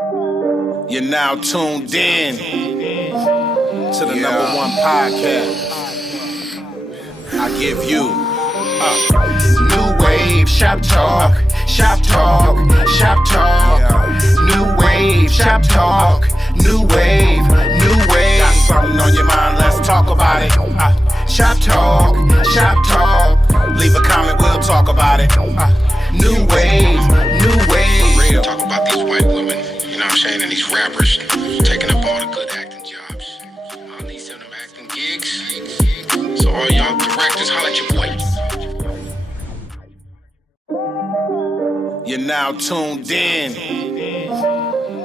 You're now tuned in to the #1 podcast. I give you Nuwave, shop talk, shop talk, shop talk. Nuwave, shop talk, Nuwave, Nuwave. Got something on your mind? Let's talk about it. Shop talk, shop talk. Leave a comment, we'll talk about it. Nuwave, Nuwave. Talk about these white women, you know what I'm saying, and these rappers taking up all the good acting jobs. All these them acting gigs. So all y'all directors, holla at your boy. You're now tuned in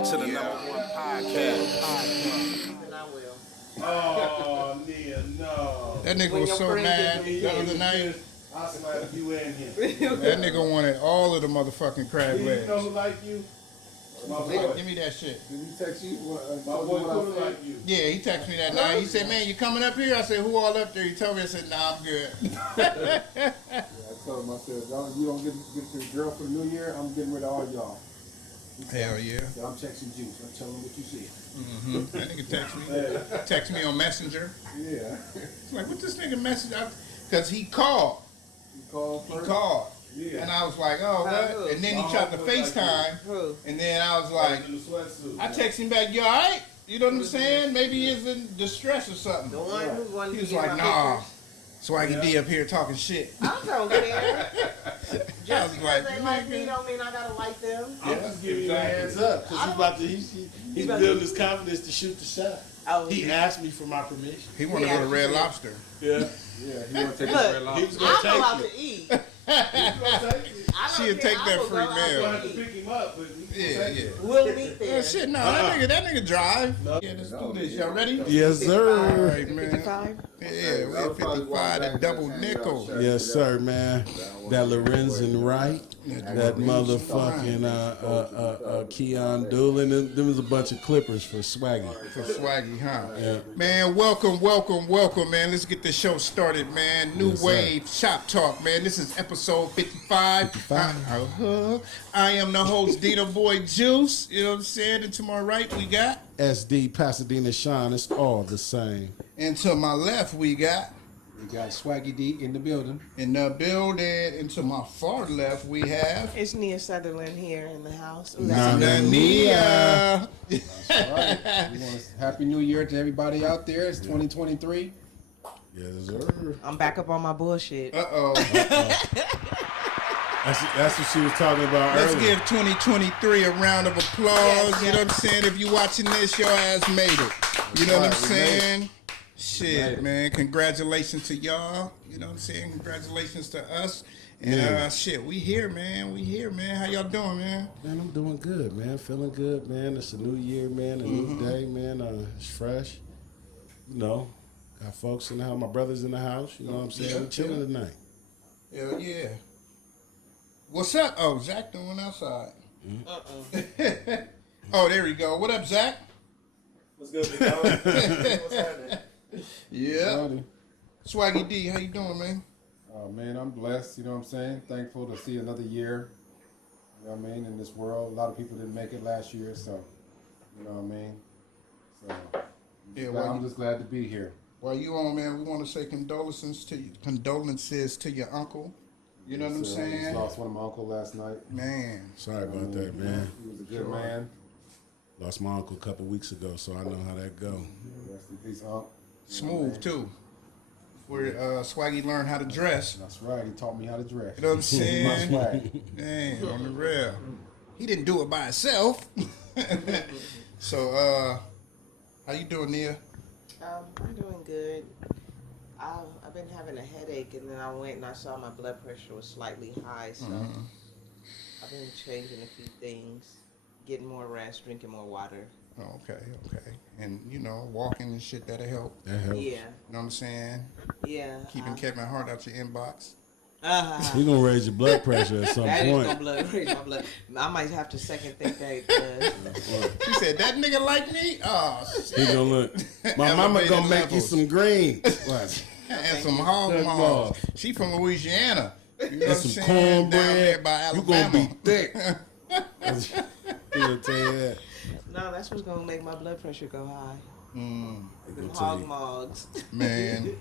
to the #1 podcast. Oh, Nia, no. That nigga was so mad the other night. I slap you in here. That nigga wanted all of the motherfucking crab You legs. know who like you? My boy. Nigga, give me that shit. Did he text you? My boy could like you. Yeah, he texted me that night. He said, "Man, you coming up here?" I said, "Who all up there?" He told me. I said, "Nah, I'm good." Yeah, I told him, I said, you don't get your girl for the new year, I'm getting rid of all y'all. Hell yeah. So I'm texting Juice. I'm telling him what you see. That nigga text me on Messenger. Yeah. It's like, what this nigga message? Because he called. You called He first? called. Yeah. And I was like, oh, what? And then he tried to FaceTime. And then I was like, In the sweatsuit. I text him back, you all right? You know what I'm saying? Maybe he's in distress or something. The one who wanted He to was get like, my nah. pictures. Swaggy D up here talking shit. I don't care. I Just was because like, they like me nigga. don't mean I gotta like them. I'm just giving you a heads up because he's building his confidence to shoot the shot. Oh, He asked me for my permission. He want to go to Red Lobster. Yeah. Yeah, he want to take Look, his red He lobster. was I gonna go out take to it. eat. He was gonna take it. I don't She'll care. take I that will free go out I'm meal. to gonna have to eat. pick him up, but he Yeah, can take yeah. it. We'll meet there. Oh shit, no, that nigga drive. Yeah, let's do this. Y'all ready? Yes, All sir. right, man. 55? Yeah, we're 55 to double nickel. Yes, sir, man. That Lorenzen Wright, that motherfucking Keon Doolin, them was a bunch of clippers for Swaggy. For Swaggy, huh? Yeah. Man, welcome, man. Let's get this show started, man. New Yes, sir. Wave Shop Talk, man. This is episode 55. I am the host, Dino Boy Juice. You know what I'm saying? And to my right, we got. SD Pasadena Sean, it's all the same. And to my left, we got. We got Swaggy D in the building. In the building. And to my far left, we have. It's Nia Sutherland here in the house. Nia. All right. We want to Happy New Year to everybody out there. It's 2023. Yes, sir. I'm back up on my bullshit. Uh-oh. That's what she was talking about Let's earlier. give 2023 a round of applause. Yes, You know what I'm saying? If you watching this, your ass made it. You know what I'm Right, we made it. saying? Made Shit, it. man. Congratulations to y'all. You know what I'm saying? Congratulations to us. And Yeah. shit, we here, man. We here, man. How y'all doing, man? Man, I'm doing good, man. Feeling good, man. It's a new year, man. A new day, man. It's fresh. You know, got folks in the house. My brother's in the house. You know what I'm saying? Yeah, We chilling tonight. Hell yeah. What's up? Oh, Zach doing outside. Oh, there we go. What up, Zach? What's good, big dog? What's happening? Yeah. Howdy. Swaggy D, how you doing, man? Man, I'm blessed. You know what I'm saying? Thankful to see another year. You know what I mean? In this world, a lot of people didn't make it last year, so you know what I mean. So Yeah, I'm just glad to be here. While you on, man, we want to say condolences to your uncle. You know what I'm So, I just saying? lost one of my uncle last night. Man, Sorry about that, man. He was a good man. Lost my uncle a couple weeks ago, so I know how that go. Rest in peace, Unc. smooth too. Where Swaggy learned how to dress. That's right. He taught me how to dress. You know what I'm My saying? swag. Man, on the real. He didn't do it by himself. So, how you doing, Nia? I'm doing good. I've been having a headache, and then I went and I saw my blood pressure was slightly high, so I've been changing a few things, getting more rest, drinking more water. Oh, okay. And, you know, walking and shit, that'll help. That helps. Yeah, You know what I'm saying? yeah. Keeping Kevin Hart out your inbox. He gonna raise your blood pressure at some That is point. gonna raise my blood. I might have to second think that. She said, that nigga like me? Oh, He shit. gonna look. My mama Elevated gonna make you levels. some greens. What? And some hog That's maws. all. She from Louisiana. You know And what I'm some saying? Down there cornbread. by You Alabama. gonna be thick. He'll tell you that. No, that's what's gonna make my blood pressure go high. Them He'll tell hog you. mogs. Man,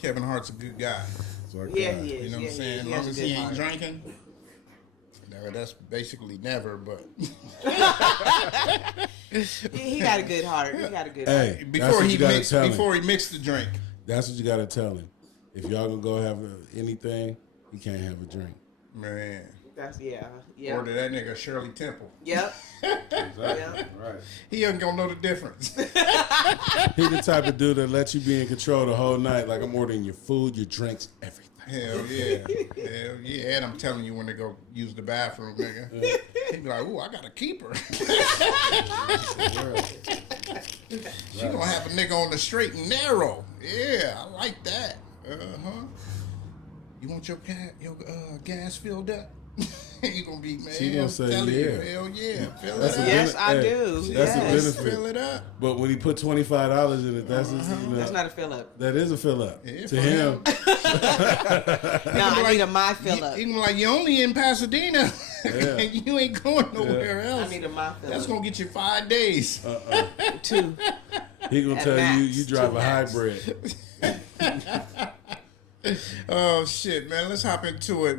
Kevin Hart's a good guy. So I Yeah, cried. he is. You know what Yeah, I'm saying? As he long has as a he good ain't heart. drinking. No, that's basically never, but He got a good heart. He got a good heart. Hey, that's before what he you gotta mixed tell him. before he mixed the drink. That's what you gotta tell him. If y'all gonna go have anything, you can't have a drink. Man. That's Or yeah. to that nigga Shirley Temple. Yep. Exactly. Yeah. Right. He ain't gonna know the difference. He the type of dude that lets you be in control the whole night. Like I'm ordering your food, your drinks, everything. Hell yeah. Hell yeah. And I'm telling you when to go use the bathroom, nigga. He be like, ooh, I got a keeper. She gonna have a nigga on the straight and narrow. Yeah, I like that. Uh-huh. You want your gas filled up? You gonna be, man. She gonna I'm say, telling you, yeah. hell yeah. Fill That's it a up. Yes, I hey, do. That's a Yes. benefit. Fill it up. But when he put $25 in it, that's just, That's not a fill up. that is a fill up Yeah, to for him. No, I need a my fill up. He gonna be like, you only in Pasadena. Yeah. And you ain't going nowhere else. I need a my fill That's up. gonna get you 5 days. 2. He gonna At tell max, you drive two a max. hybrid. Oh shit, man. Let's hop into it,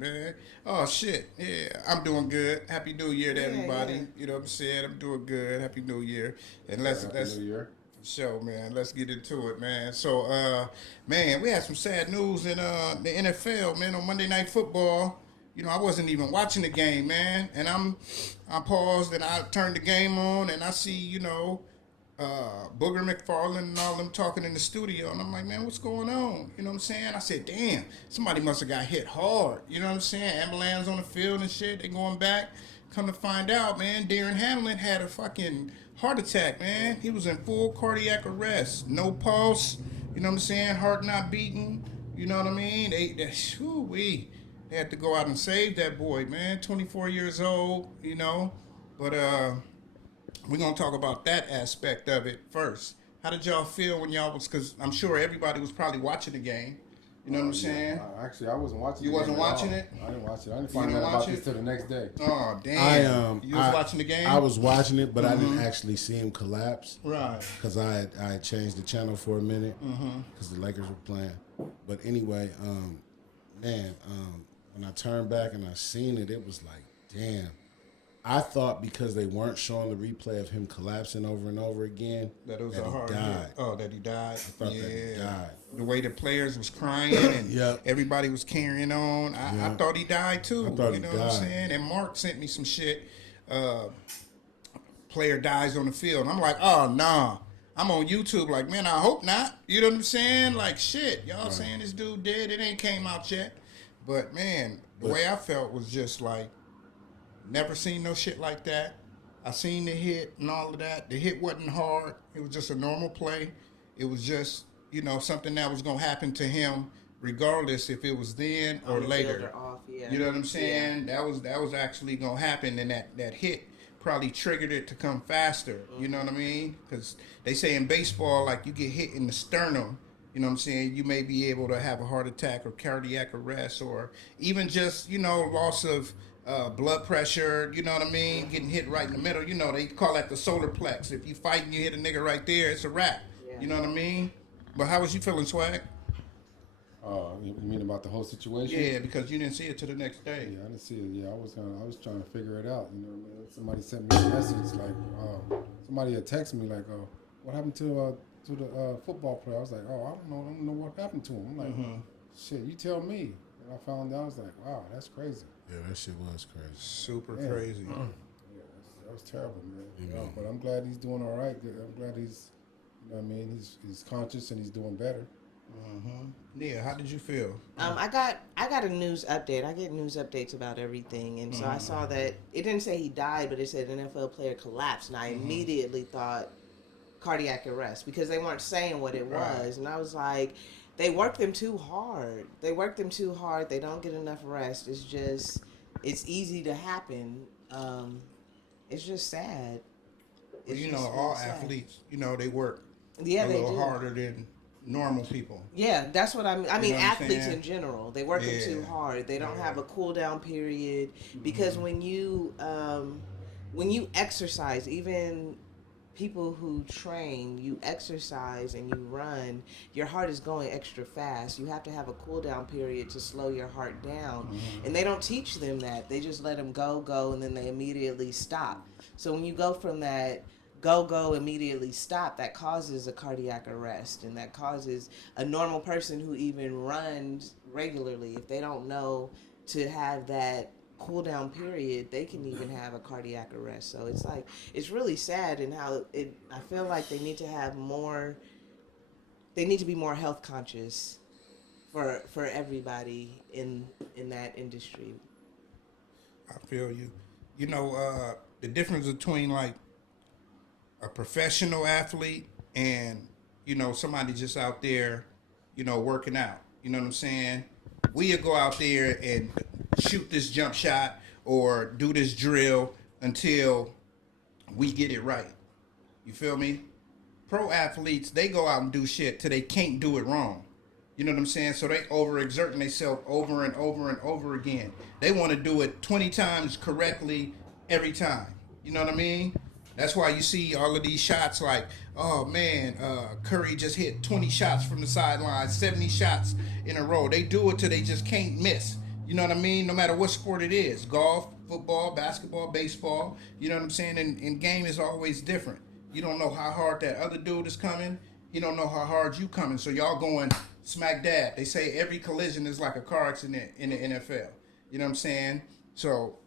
man. Oh shit. Yeah, I'm doing good. Happy New Year to Yeah, everybody. yeah. You know what I'm saying? I'm doing good. Happy New Year. And let's New Year. show, man. Let's get into it, man. So man, we had some sad news in the NFL, man, on Monday Night Football. You know, I wasn't even watching the game, man. And I paused and I turned the game on and I see, you know, Booger McFarland and all them talking in the studio, and I'm like, man, what's going on? You know what I'm saying? I said, damn, somebody must have got hit hard. You know what I'm saying? Ambulance on the field and shit. They going back. Come to find out, man, Damar Hamlin had a fucking heart attack, man. He was in full cardiac arrest, no pulse. You know what I'm saying? Heart not beating. You know what I mean? They had to go out and save that boy, man. 24 years old. You know, but we're going to talk about that aspect of it first. How did y'all feel when y'all was, because I'm sure everybody was probably watching the game. You know what I'm saying? Actually, I wasn't watching. You the wasn't game at watching all. it? I didn't watch it. I didn't You find didn't out watch about it? this till the next day. Oh, damn. You was watching the game? I was watching it, but I didn't actually see him collapse. Right. Because I had changed the channel for a minute because the Lakers were playing. But anyway, man, when I turned back and I seen it, it was like, damn. I thought because they weren't showing the replay of him collapsing over and over again, That it was that a hard he died. hit. Oh, that he died? I thought that he died. The way the players was crying and Yep. everybody was carrying on. I thought he died too. I thought you he know what I'm died. saying? And Mark sent me some shit. Player dies on the field. And I'm like, oh, nah. I'm on YouTube like, man, I hope not. You know what I'm saying? Like, shit. Y'all saying this dude dead. It ain't came out yet. But, man, the way I felt was just like, never seen no shit like that. I seen the hit and all of that. The hit wasn't hard. It was just a normal play. It was just, you know, something that was going to happen to him regardless if it was then or On the later. field or off, yeah. You know what I'm saying? That was actually going to happen, and that hit probably triggered it to come faster. You know what I mean? Because they say in baseball, like, you get hit in the sternum, you know what I'm saying, you may be able to have a heart attack or cardiac arrest or even just, you know, loss of blood pressure, you know what I mean? Getting hit right in the middle. You know, they call that the solar plex. If you fight and you hit a nigga right there, it's a wrap. Yeah. You know what I mean? But how was you feeling, Swag? You mean about the whole situation? Yeah, because you didn't see it till the next day. Yeah, I didn't see it. Yeah, I was trying to figure it out. You know, man. Somebody sent me a message like, somebody had texted me like, what happened to the football player? I was like, I don't know what happened to him. I'm like, shit, you tell me. And I found out, I was like, wow, that's crazy. Yeah, that shit was crazy. Super Yeah. crazy. Yeah, that was terrible, man. You know, but I'm glad he's doing all right. I'm glad he's, you know what I mean, he's conscious and he's doing better. Yeah, how did you feel? I got a news update. I get news updates about everything, and so I saw that it didn't say he died, but it said an NFL player collapsed, and I immediately thought cardiac arrest because they weren't saying what it was, and I was like, they work them too hard. They don't get enough rest. It's easy to happen. It's just sad. Well, It's you know, just all really sad. athletes, you know, they work Yeah, a they little do. harder than normal people. Yeah, that's what I mean. I mean, know what I'm athletes saying? in general, they working Yeah. too hard. They don't have a cool down period because when you exercise, even people who train, you exercise and you run, your heart is going extra fast. You have to have a cool down period to slow your heart down. And they don't teach them that. They just let them go, and then they immediately stop. So when you go from that go, immediately stop, that causes a cardiac arrest. And that causes a normal person who even runs regularly, if they don't know to have that cool down period, they can even have a cardiac arrest. So it's like, it's really sad. And how I feel like they need to have more, they need to be more health conscious for everybody in that industry. I feel you. You know, the difference between like a professional athlete and, you know, somebody just out there, you know, working out. You know what I'm saying? We'll go out there and shoot this jump shot or do this drill until we get it right. You feel me? Pro athletes, they go out and do shit till they can't do it wrong. You know what I'm saying? So they overexerting themselves over and over and over again. They want to do it 20 times correctly every time. You know what I mean? That's why you see all of these shots like, oh man, Curry just hit 20 shots from the sideline, 70 shots in a row. They do it till they just can't miss. You know what I mean? No matter what sport it is, golf, football, basketball, baseball, you know what I'm saying? And game is always different. You don't know how hard that other dude is coming. You don't know how hard you coming. So y'all going smack dab. They say every collision is like a car accident in the NFL. You know what I'm saying? So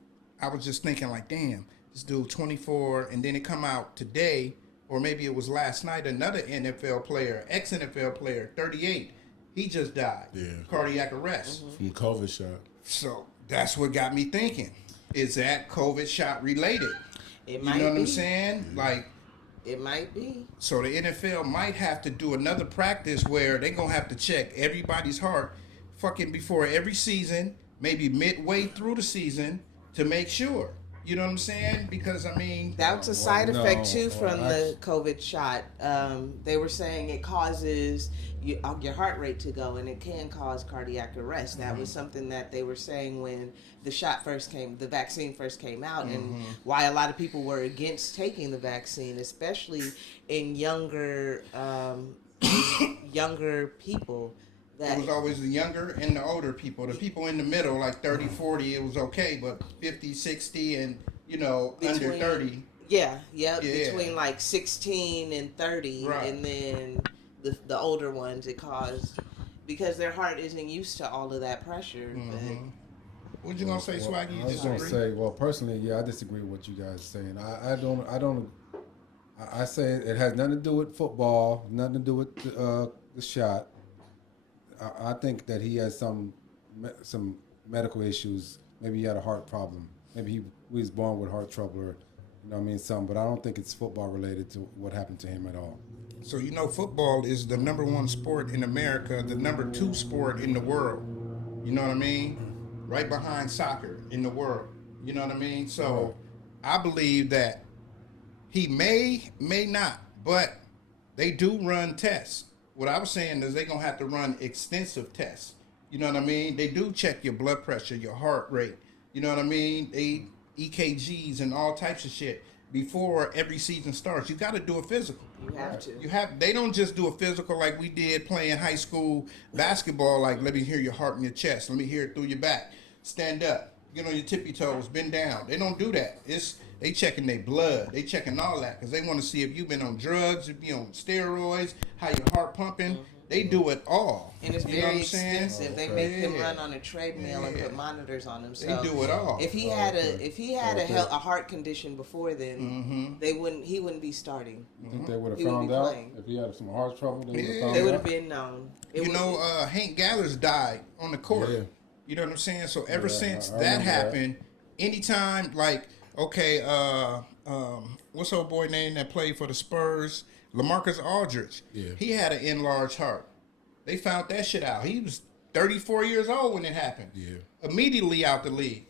I was just thinking like, damn, this dude 24, and then it come out today, or maybe it was last night, another NFL player, ex-NFL player, 38, he just died. Yeah. Cardiac arrest. From COVID shot. So that's what got me thinking. Is that COVID shot related? It You might know what be. I'm saying? Like, It might be. so the NFL might have to do another practice where they're going to have to check everybody's heart fucking before every season, maybe midway through the season, to make sure. You know what I'm saying? Because, I mean... That's a side effect too no, from the COVID shot. They were saying it causes your heart rate to go, and it can cause cardiac arrest. That was something that they were saying when the vaccine first came out, and why a lot of people were against taking the vaccine, especially in younger people. It was always the younger and the older people. The people in the middle, like 30, 40, it was okay. But 50, 60, and, you know, under 30. Yeah, between like 16 and 30. Right. And then the older ones, it caused, because their heart isn't used to all of that pressure. What you going to say, Swaggy? I was going to say, well, personally, yeah, I disagree with what you guys are saying. I say it has nothing to do with football, nothing to do with the shot. I think that he has some medical issues. Maybe he had a heart problem. Maybe he was born with heart trouble, or, you know what I mean, something. But I don't think it's football related to what happened to him at all. So, you know, football is the number 1 sport in America, the number 2 sport in the world. You know what I mean? Right behind soccer in the world. You know what I mean? So I believe that he may not, but they do run tests. What I was saying is they're going to have to run extensive tests. You know what I mean? They do check your blood pressure, your heart rate. You know what I mean? They EKGs and all types of shit before every season starts. You got to do a physical. You have to. They don't just do a physical like we did playing high school basketball, like let me hear your heart in your chest, let me hear it through your back, stand up, get on your tippy toes, bend down. They don't do that. They checking their blood, they checking all that, because they want to see if you've been on drugs, if you on steroids, how your heart pumping. They do it all. And it's You know very what I'm saying? extensive. They make him run on a treadmill and put monitors on him. So They do it all. If he had a heart condition before then, he wouldn't be starting. You think they would have He would found be out playing. if he had some heart trouble? They would have found They out. would have been known. Hank Galler's died on the court. Yeah. You know what I'm saying? So ever since I that remember that. happened, anytime like, okay, what's old boy name that played for the Spurs? LaMarcus Aldridge. Yeah. He had an enlarged heart. They found that shit out. He was 34 years old when it happened. Yeah. Immediately out the league.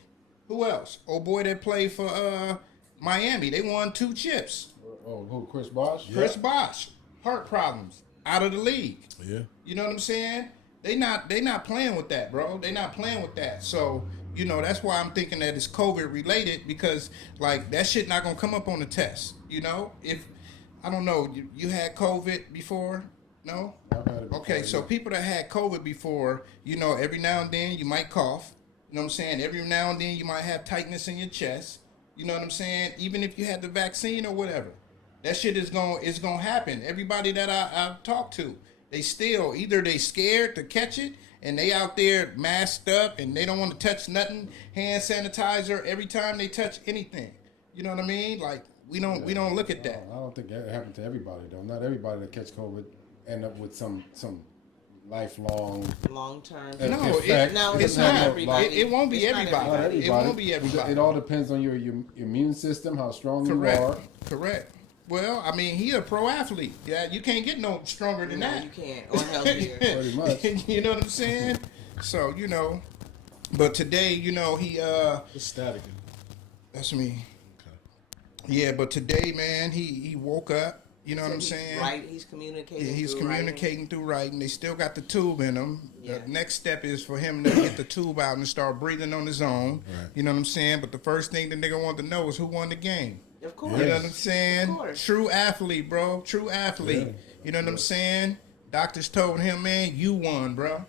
Who else? Old boy that played for Miami. They won 2 chips. Oh, who? Chris Bosh? Chris Bosh. Heart problems. out of the league. Yeah. You know what I'm saying? They not playing with that, bro. They not playing with that. So, you know, that's why I'm thinking that it's COVID related, because like that shit not gonna come up on the test. You know, if I don't know, you had COVID before? No? I've had it before, Okay, so yeah. people that had COVID before, you know, every now and then you might cough. You know what I'm saying? Every now and then you might have tightness in your chest. You know what I'm saying? Even if you had the vaccine or whatever, that shit is gonna happen. Everybody that I've talked to, they still either they scared to catch it and they out there masked up and they don't want to touch nothing, hand sanitizer every time they touch anything. You know what I mean? Like we don't look at that. I don't think that happened to everybody though. Not everybody that catch COVID end up with some lifelong. Long term. No, effect. No, It it's doesn't not have no everybody. It won't be It's not everybody. Not everybody. It won't be everybody. It all depends on your immune system, how strong Correct. you are. Correct. Well, I mean, he a pro athlete. Yeah, you can't get no stronger than No, that. you can't. Or healthier. Pretty much. You know what I'm saying? So, you know, but today, you know, he It's static. that's me. Yeah, but today, man, he woke up. You know what I'm He's saying? Right. He's communicating. Yeah, he's through communicating through writing. They still got the tube in him. Yeah. The next step is for him to get the tube out and start breathing on his own. Right. You know what I'm saying? But the first thing the nigga want to know is who won the game. Writing. Of course. You know what I'm saying? Of course. True athlete, bro. True athlete. Yeah. You know what I'm saying? Doctors told him, man, you won, bro.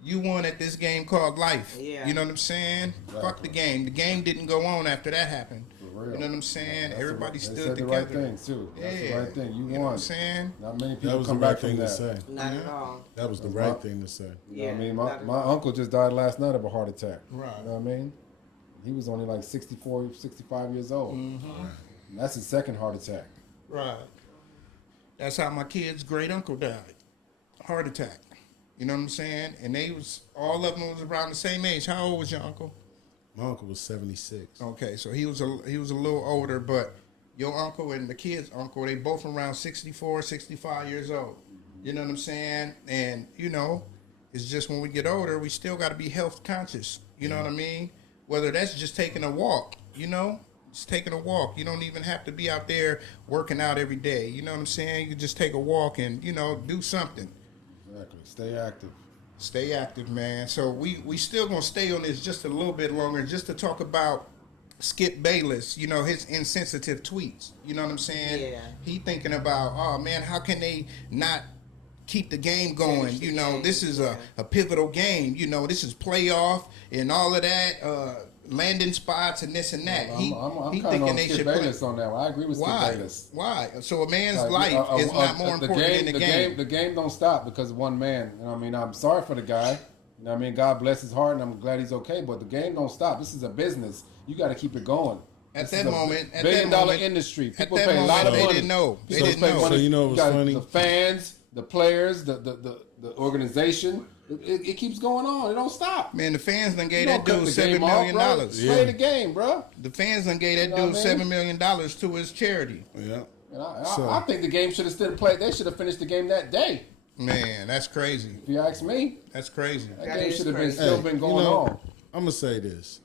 You won at this game called life. Yeah. You know what I'm saying? Fuck the game. The game didn't go on after that happened. For real. You know what I'm saying? That's Everybody they stood said together. the right thing too. That's the Yeah. right thing. You You know what won. I'm saying? Not many That people was the come right back from thing to that. say. Not at all. That was the That's right my- thing to say. You know Yeah. what I mean? not at My all. uncle just died last night of a heart attack. Right. You know what I mean? He was only like 64, 65 years old. Mm-hmm. And that's his second heart attack. Right. That's how my kid's great uncle died. Heart attack. You know what I'm saying? And they was all of them was around the same age. How old was your uncle? My uncle was 76. Okay, so he was a little older, but your uncle and the kid's uncle, they both around 64, 65 years old. You know what I'm saying? And, you know, it's just when we get older, we still got to be health conscious. You know what I mean? Whether that's just taking a walk, you know? Just taking a walk. You don't even have to be out there working out every day. You know what I'm saying? You can just take a walk and, you know, do something. Exactly. Stay active. Stay active, man. So we still gonna stay on this just a little bit longer, just to talk about Skip Bayless. You know, his insensitive tweets. You know what I'm saying? Yeah. He thinking about, oh man, how can they not keep the game going? Finish the You know, game, this is yeah. a pivotal game. You know, this is playoff and all of that, landing spots and this and that. I'm he kind of thinking on they Skip should play. Bayless on that one. I agree with Skip Why? Bayless. Why? So a man's Like, life is not more the important than the game. The game don't stop because of one man. You know what I mean? I'm sorry for the guy. You know what I mean? God bless his heart, and I'm glad he's okay. But the game don't stop. This is a business. You got to keep it going. At This that is a moment, at billion that dollar moment- industry. at People that pay a lot moment, of they money. didn't know. They People didn't pay know. money. So you know what You was got funny? The fans, the players, the organization. It keeps going on. It don't stop. Man, the fans done You gave don't that cut dude the $7 game off, million. bro. Yeah. Play the game, bro. The fans done gave that You know dude what I mean? $7 million to his charity. Yeah. And So- I think the game should have still played. They should have finished the game that day. Man, that's crazy. If you ask me, That's crazy. that That game is should have been crazy. still been going on. I'm gonna say this.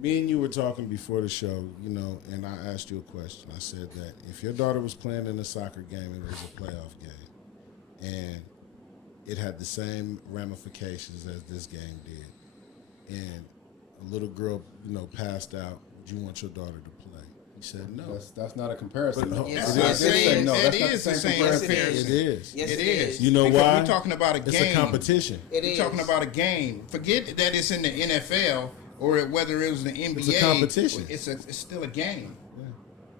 Me and you were talking before the show, you know, and I asked you a question. I said that if your daughter was playing in a soccer game and it was a playoff game, and it had the same ramifications as this game did, and a little girl, you know, passed out, would you want your daughter to play? He said no. That's not a comparison. But no, Yes, it it is. is. I did say no. It That's not is the same comparison. comparison. It is. Yes, It it is. is. You know Because why? we're talking about a It's game. a competition. It We're is. talking about a game. Forget that it's in the NFL or whether it was the NBA. It's a competition. It's still a game.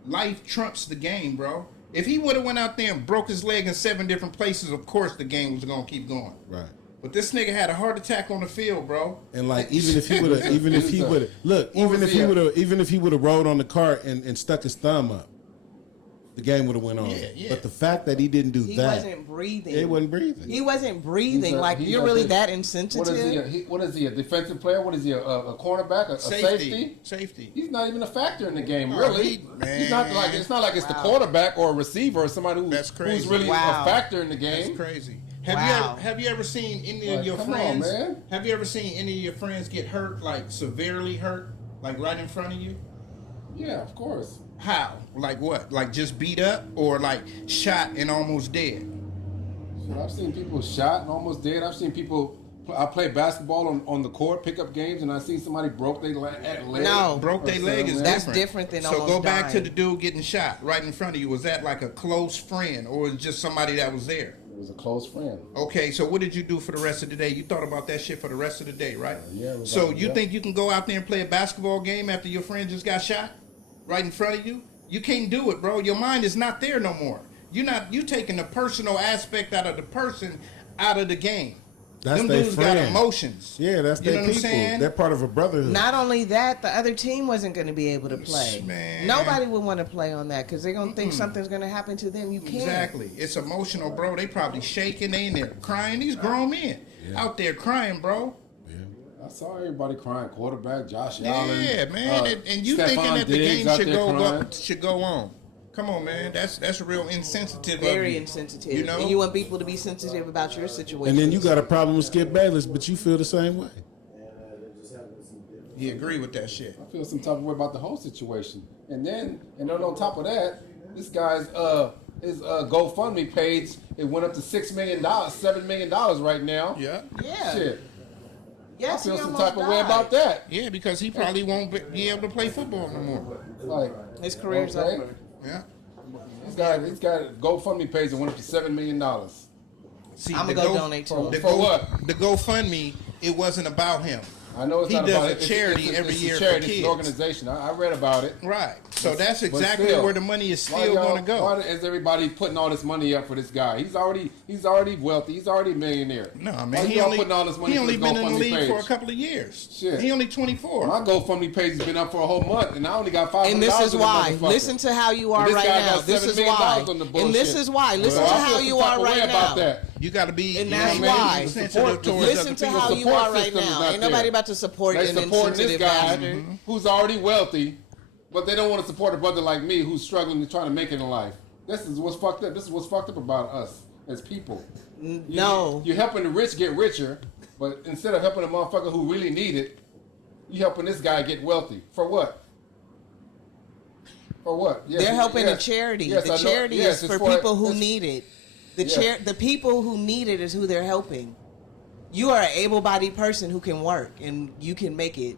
Life trumps the game, bro. If he would have went out there and broke his leg in 7 different places, of course the game was gonna keep going. Right. But this nigga had a heart attack on the field, bro. And like even if he would have, even if he would have, look, What even was if he he at? would have, even if he would have rolled on the cart and stuck his thumb up, the game would have went on. Yeah, yeah. But the fact that he didn't do He that, wasn't breathing. he wasn't breathing. He wasn't breathing. He's a- Like he's you're a- really that What insensitive. is he? What is he? A defensive player? What is he? A cornerback? A safety? Safety. He's not even a factor in the game, Oh, really. man. He's not like it's not like it's the Wow. quarterback or a receiver or somebody That's crazy. who's really Wow. a factor in the That's game. crazy. Wow. Have you ever seen any of Like, your come on, friends? man. Have you ever seen any of your friends get hurt, like severely hurt, like right in front of you? Yeah, of course. How? Like what? Like just beat up or like shot and almost dead? Shit, I've seen people shot and almost dead. I've seen people. I play basketball on the court, pick up games, and I seen somebody broke their leg. No. Broke their leg is That's different. different than So almost go back to dying. the dude getting shot right in front of you. Was that like a close friend, or was it just somebody that was there? It was a close friend. Okay, so what did you do for the rest of the day? You thought about that shit for the rest of the day, right? Yeah, it was So like- you yeah. think you can go out there and play a basketball game after your friend just got shot right in front of you? You can't do it, bro. Your mind is not there no more. You taking the personal aspect out of the person out of the game. That's Them their dudes friend. got emotions. Yeah, that's You know their what I'm people. saying? They're part of a brotherhood. Not only that, the other team wasn't going to be able to play. Man. Nobody would want to play on that because they're going to think something's going to happen to them. You can't. Exactly. It's emotional, bro. They probably shaking. They in there crying. These grown men out there crying, bro. I saw everybody crying. Quarterback Josh Yeah, Allen. man. And you Stephon thinking that the Diggs game out should there go crying. should go on? Come on, man. That's real insensitive. Very of you. insensitive. You know? And you want people to be sensitive about your situation. And then you got a problem with Skip Bayless, but you feel the same way. You agree with that shit? I feel some type of way about the whole situation. And then on top of that, this guy's his GoFundMe page, it went up to $6 million, $7 million right now. Yeah. Yeah. Shit. Yes, I feel he some almost type of way died. about that. Yeah, because he probably won't be able to play football no more. Like, His career's okay. over. Yeah. He's got a GoFundMe page that went up to $7 million. See, I'm the gonna go donate to him. For what? The GoFundMe, it wasn't about him. I know it's He not does about a it. charity It's every a year for charity. It's kids. an organization. I read about it. Right. So that's But exactly still, where the money is why still y'all- going to go. Why is everybody putting all this money up for this guy? He's already wealthy. He's already a millionaire. No, Why man. y'all putting all this money He for only his been in the GoFundMe league page? for a couple of years. Shit. He only 24. My GoFundMe page has been up for a whole month, and I only got $500. And this is in the why. motherfucker. Listen to how you are And this right guy now. got This $7 is million why. on the And bullshit. this is why. Listen Well, to I how feel some you type are of way right about now. that. You got to be. And you that's know what I mean? why. Sensitive towards Listen other to people. how you support are right system is now. not Ain't nobody there. about to support They an supporting this insensitive guy bastard. who's already wealthy, but they don't want to support a brother like me who's struggling to try to make it in life. This is what's fucked up. This is what's fucked up about us as people. No. You're helping the rich get richer, but instead of helping a motherfucker who really need it, you helping this guy get wealthy. For what? For what? Yes, They're helping yes. a charity. Yes, I The know. charity Yes, is it's for people who it's- need it. Yes. The people who need it is who they're helping. You are an able-bodied person who can work and you can make it.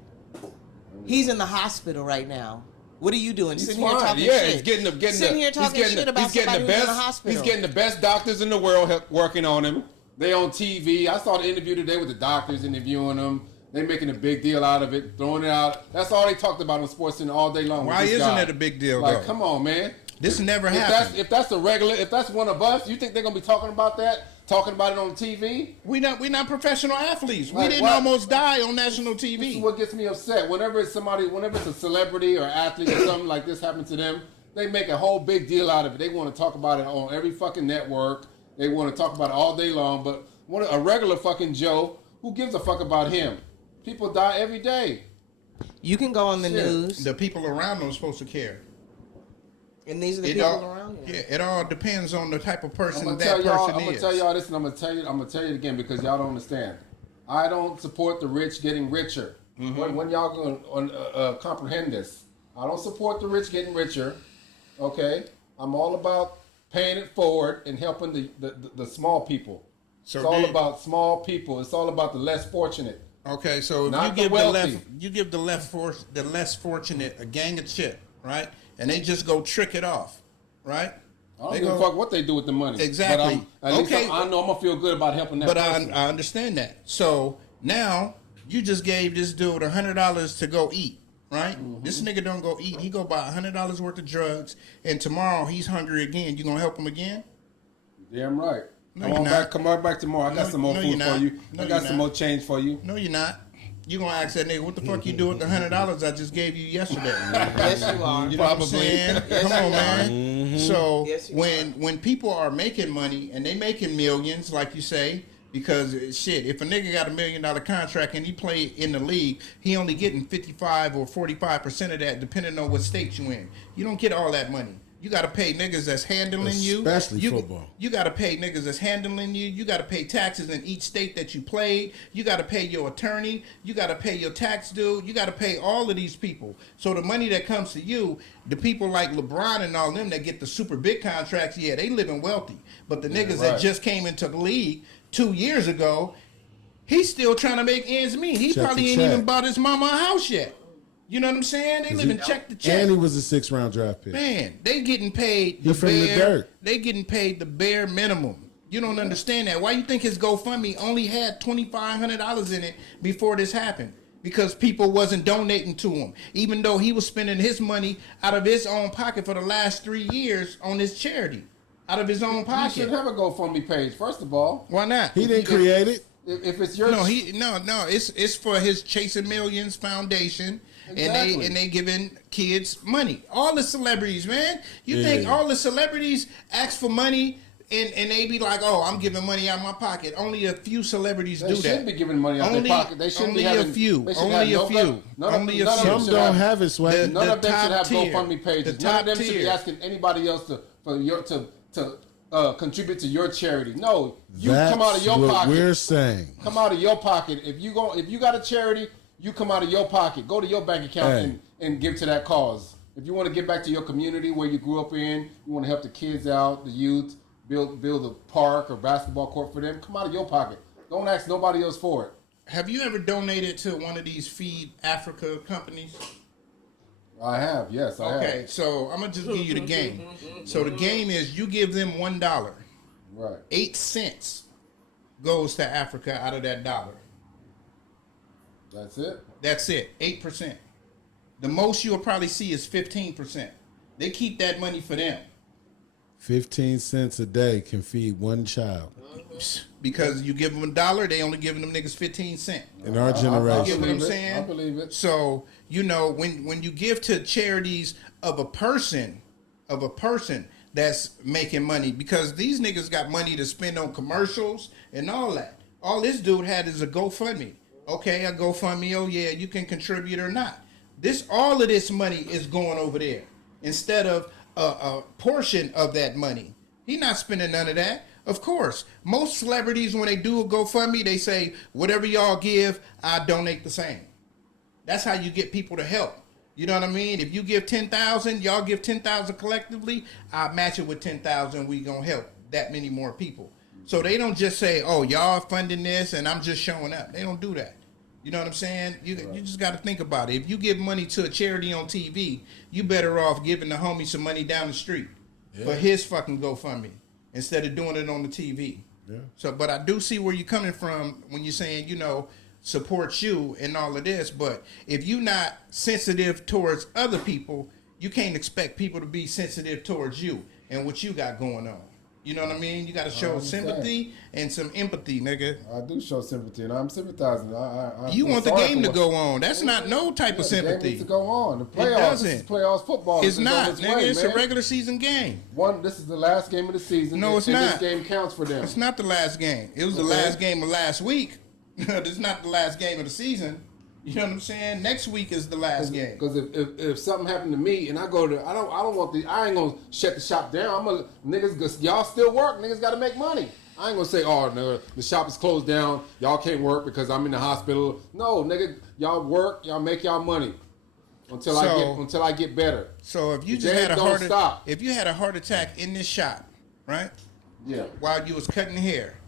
He's in the hospital right now. What are you doing? He's Sitting here fine. talking Yeah, shit. he's getting Sitting here talking shit about somebody who's in the hospital. He's getting the best doctors in the world working on him. They on TV. I saw the interview today with the doctors interviewing him. They making a big deal out of it, throwing it out. That's all they talked about on SportsCenter all day long. Why with this isn't guy. it a big deal, Like, though? come on, man. This never If happened. if that's one of us, you think they're gonna be talking about that? Talking about it on TV? We not professional athletes. We Like didn't what? almost die on national This is TV. what gets me upset. Whenever it's a celebrity or athlete or something like this happens to them, they make a whole big deal out of it. They want to talk about it on every fucking network. They want to talk about it all day long. But a regular fucking Joe, who gives a fuck about him? People die every day. You can go on the Shit. news, The people around them are supposed to care. and these are the It people all, around you. yeah, it all depends on the type of person I'm that gonna person tell is. y'all this, and I'm gonna tell you it again because y'all don't understand. I don't support the rich getting richer. When y'all gonna comprehend this? I don't support the rich getting richer. Okay, I'm all about paying it forward and helping the small people. So it's all then- about small people. It's all about the less fortunate. Okay, so if Not you the give wealthy. the less fortunate a gang of chip, right? And they just go trick it off, right? I don't They give a go- fuck what they do with the money. Exactly. But at least Okay. I know I'm gonna feel good about helping that But person. I understand that. So now you just gave this dude $100 to go eat, right? This nigga don't go eat. He go buy $100 worth of drugs, and tomorrow he's hungry again. You gonna help him again? Damn right. No, you're not. Come on back tomorrow. I got No, some more no, food you're for not. you. No, I got you're some not. more change for you. No, you're not. You gonna ask that nigga what the fuck you do with the $100 I just gave you yesterday? Yes, you are. You know what I'm saying? Come on, man. So Yes, you when people are making money and they making millions, like you say, because shit, if a nigga got $1 million contract and he play in the league, he only getting 55 or 45% of that, depending on what state you in. You don't get all that money. You got to pay niggas that's handling you. Especially football. You got to pay niggas that's handling you. You got to pay taxes in each state that you played. You got to pay your attorney. You got to pay your tax dude. You got to pay all of these people. So the money that comes to you, the people like LeBron and all them that get the super big contracts, yeah, they living wealthy. But the niggas that just came into the league 2 years ago, he's still trying to make ends meet. He probably ain't even bought his mama a house yet. You know what I'm saying? They living check to check. And he was a 6th-round draft pick. Man, they getting paid He from the dirt. They getting paid the bare minimum. You don't understand that. Why you think his GoFundMe only had $2,500 in it before this happened? Because people wasn't donating to him. Even though he was spending his money out of his own pocket for the last 3 years on his charity. Out of his own You pocket. should have a GoFundMe page, first of all. Why not? He didn't create it. If it's your... No, it's for his Chasing Millions Foundation. Exactly. And they giving kids money. All the celebrities, man. You think all the celebrities ask for money and they be like, oh, I'm giving money out of my pocket. Only a few celebrities do that. They should be giving money out of their pocket. They shouldn't be having... Only a few. Only a few. Some don't have it, Sway. None of them should have tier. GoFundMe pages. None of them should be asking anybody else to contribute to your charity. No, you come out of your That's pocket. what we're saying. Come out of your pocket. If you got a charity, you come out of your pocket. Go to your bank account and give to that cause. If you want to give back to your community where you grew up in, you want to help the kids out, the youth, build a park or basketball court for them, come out of your pocket. Don't ask nobody else for it. Have you ever donated to one of these Feed Africa companies? I have, yes, I have. Okay, so I'm going to just give you the game. So the game is you give them $1. Right. 8 cents goes to Africa out of that dollar. That's it? That's it, 8%. The most you'll probably see is 15%. They keep that money for them. 15 cents a day can feed one child. Because you give them $1, they only giving them niggas 15 cents. In our You get generation. what I'm saying? I believe it. So, you know, when you give to charities of a person that's making money, because these niggas got money to spend on commercials and all that. All this dude had is a GoFundMe. Okay, a GoFundMe, oh yeah, you can contribute or not. All of this money is going over there instead of a portion of that money. He not spending none of that. Of course, most celebrities, when they do a GoFundMe, they say, whatever y'all give, I donate the same. That's how you get people to help. You know what I mean? If you give 10,000, y'all give 10,000 collectively, I match it with 10,000, we gonna help that many more people. So they don't just say, oh, y'all funding this and I'm just showing up. They don't do that. You know what I'm saying? You just got to think about it. If you give money to a charity on TV, you better off giving the homie some money down the street for his fucking GoFundMe instead of doing it on the TV. Yeah. So, but I do see where you're coming from when you're saying, you know, support you and all of this. But if you're not sensitive towards other people, you can't expect people to be sensitive towards you and what you got going on. You know what I mean? You got to show sympathy and some empathy, nigga. I do show sympathy, and I'm sympathizing. You want the game to go on. That's not no type of sympathy. The game needs to go on. The playoffs. It doesn't. This is playoffs football. It's not, its nigga. way, It's man. a regular season game. This is the last game of the season. No, it's and not. This game counts for them. It's not the last game. It was the last game of last week. It's not the last game of the season. You know what I'm saying? Next week is the last game. Because if something happened to me and I go to, I ain't gonna shut the shop down. Niggas, y'all still work. Niggas got to make money. I ain't gonna say, oh, no, the shop is closed down. Y'all can't work because I'm in the hospital. No, nigga, y'all work. Y'all make y'all money until I get better. So if you The just game had a don't stop. if you had a heart attack in this shop, right? Yeah. While you was cutting hair,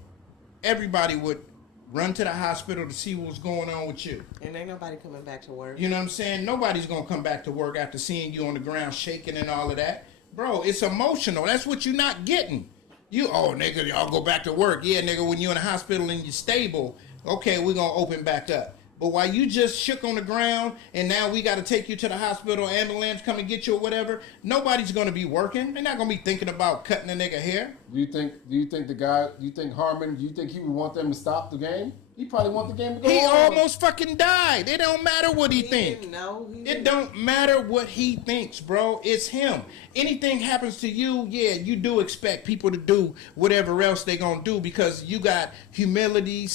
everybody would run to the hospital to see what's going on with you. And ain't nobody coming back to work. You know what I'm saying? Nobody's going to come back to work after seeing you on the ground shaking and all of that. Bro, it's emotional. That's what you're not getting. Nigga, y'all go back to work. Yeah, nigga, when you're in the hospital and you're stable, okay, we're going to open back up. But while you just shook on the ground and now we got to take you to the hospital, ambulance come and get you or whatever, nobody's going to be working. They're not going to be thinking about cutting a nigga hair. Do you think Harmon, do you think he would want them to stop the game? He probably want the game to go on. He almost fucking died. It don't matter what he thinks. It don't matter what he thinks, bro. It's him. Anything happens to you, yeah, you do expect people to do whatever else they gonna do because you got humility,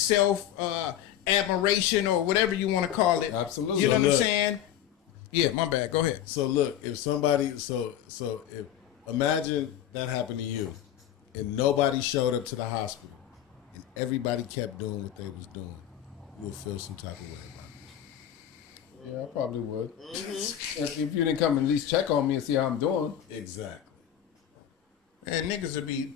admiration, or whatever you want to call it. Absolutely. You know what I'm saying? Yeah, my bad. Go ahead. So look, if somebody, so if Imagine that happened to you, and nobody showed up to the hospital, and everybody kept doing what they was doing. You would feel some type of way about it. Yeah, I probably would. If you didn't come and at least check on me and see how I'm doing. Exactly. And niggas would be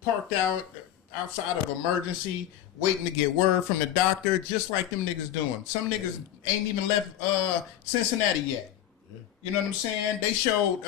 parked outside of emergency, waiting to get word from the doctor, just like them niggas doing. Some niggas ain't even left Cincinnati yet. You know what I'm saying? They showed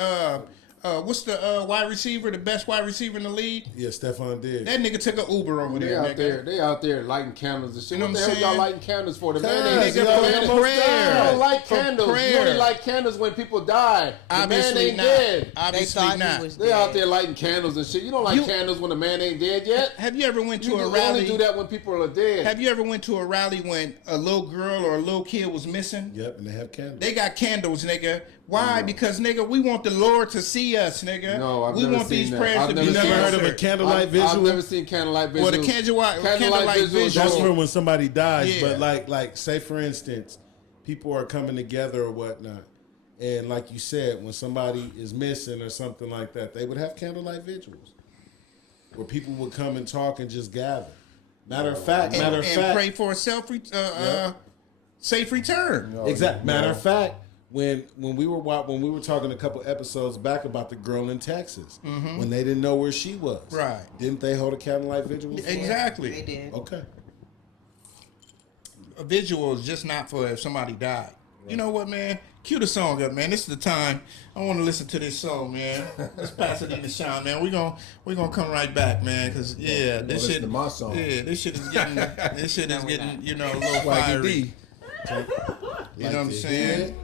what's the wide receiver, the best wide receiver in the league? Yeah, Stephon Diggs. That nigga took an Uber over there, nigga. They out there lighting candles and shit. You know what what the I'm hell y'all saying? lighting candles for? The man ain't Nigga, for prayer. You don't light For candles. You prayer. only light candles when people die. The Obviously man ain't not. dead. Obviously they thought not. he was They dead. out there lighting candles and shit. You don't light candles when the man ain't dead yet. Have you ever went to You a only rally? do that when people are dead. Have you ever went to a rally when a little girl or a little kid was missing? Yep, and they have candles. They got candles, nigga. Why? Because, nigga, we want the Lord to see us, nigga. No, I've we never want seen these that. prayers I've to never be You never heard of a answered. candlelight visual? I've never seen candlelight visuals. Well, the candlelight visuals, visual. That's for when somebody dies. Yeah. But like, say for instance, people are coming together or whatnot, and like you said, when somebody is missing or something like that, they would have candlelight vigils where people would come and talk and just gather. Matter of fact, and pray for a safe return. exact. Matter of fact, when we were talking a couple episodes back about the girl in Texas, when they didn't know where she was, Right. Didn't they hold a candlelight vigil? before? Exactly. They did. Okay. A visual is just not for if somebody died. You know what, man? Cue the song up, man. This is the time. I want to listen to this song, man. Let's pass it in the Sean, man. We're gonna come right back, man. Cause yeah, this listen shit. to my song. Yeah, this shit is getting. This shit is getting. You know, a little Swaggy fiery. D. You know what I'm saying?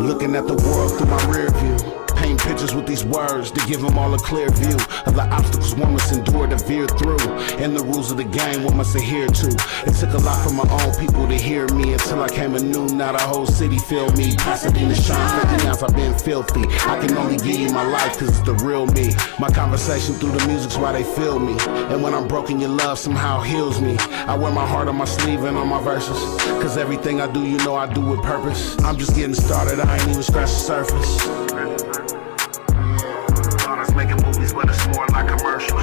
Looking at the world through my rear view. Paint pictures with these words to give them all a clear view of the obstacles one must endure to veer through, and the rules of the game one must adhere to. It took a lot for my own people to hear me until I came anew. Now the whole city feel me. Pasadena shine 50 ounce, I've been filthy. I can only give you my life cause it's the real me. My conversation through the music's why they feel me. And when I'm broken, your love somehow heals me. I wear my heart on my sleeve and on my verses, cause everything I do, you know I do with purpose. I'm just getting started, I ain't even scratched the surface. Making movies, but it's more like commercials.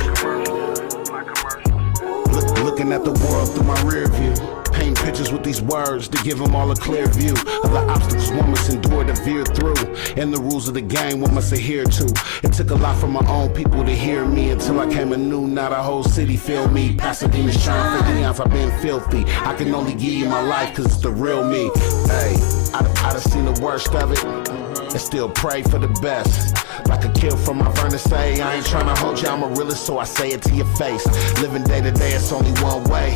Looking at the world through my rear view. Paint pictures with these words to give them all a clear view of the obstacles one must endure to veer through, and the rules of the game one must adhere to. It took a lot for my own people to hear me until I came anew. Now the whole city feel me. Pasadena shine 50 ounce, I've been filthy. I can only give you my life cause it's the real me. Hey, I'd have seen the worst of it and still pray for the best. Like a kid from my furnace say, I ain't tryna hold you, I'm a realist, so I say it to your face. Living day to day, it's only one way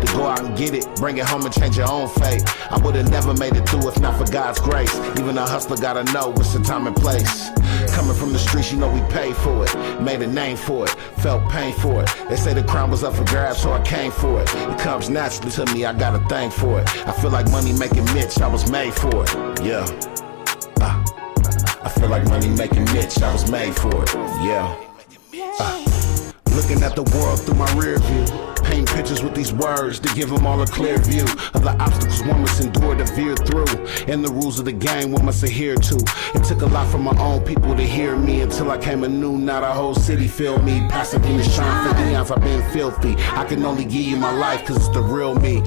to go out and get it, bring it home and change your own fate. I would've never made it through if not for God's grace. Even a hustler gotta know what's the time and place. Coming from the streets, you know we paid for it, made a name for it, felt pain for it. They say the crown was up for grabs, so I came for it. It comes naturally to me, I got a thing for it. I feel like money making Mitch, I was made for it. Yeah. I feel like money making Mitch, I was made for it. Yeah. Looking at the world through my rear view. Paint pictures with these words to give them all a clear view of the obstacles one must endure to veer through, and the rules of the game one must adhere to. It took a lot for my own people to hear me until I came anew. Now the whole city feel me. Pasadena shine 50 ounce, I've been filthy. I can only give you my life cause it's the real me.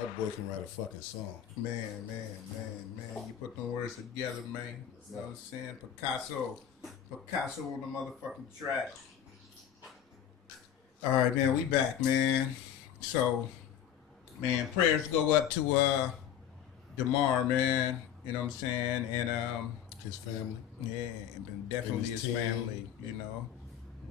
That boy can write a fucking song. Man. You put them words together, man. You know what I'm saying? Picasso on the motherfucking track. All right, man, we back, man. So, man, prayers go up to Damar, man. You know what I'm saying? And His family. yeah, and definitely his his team. family, you know.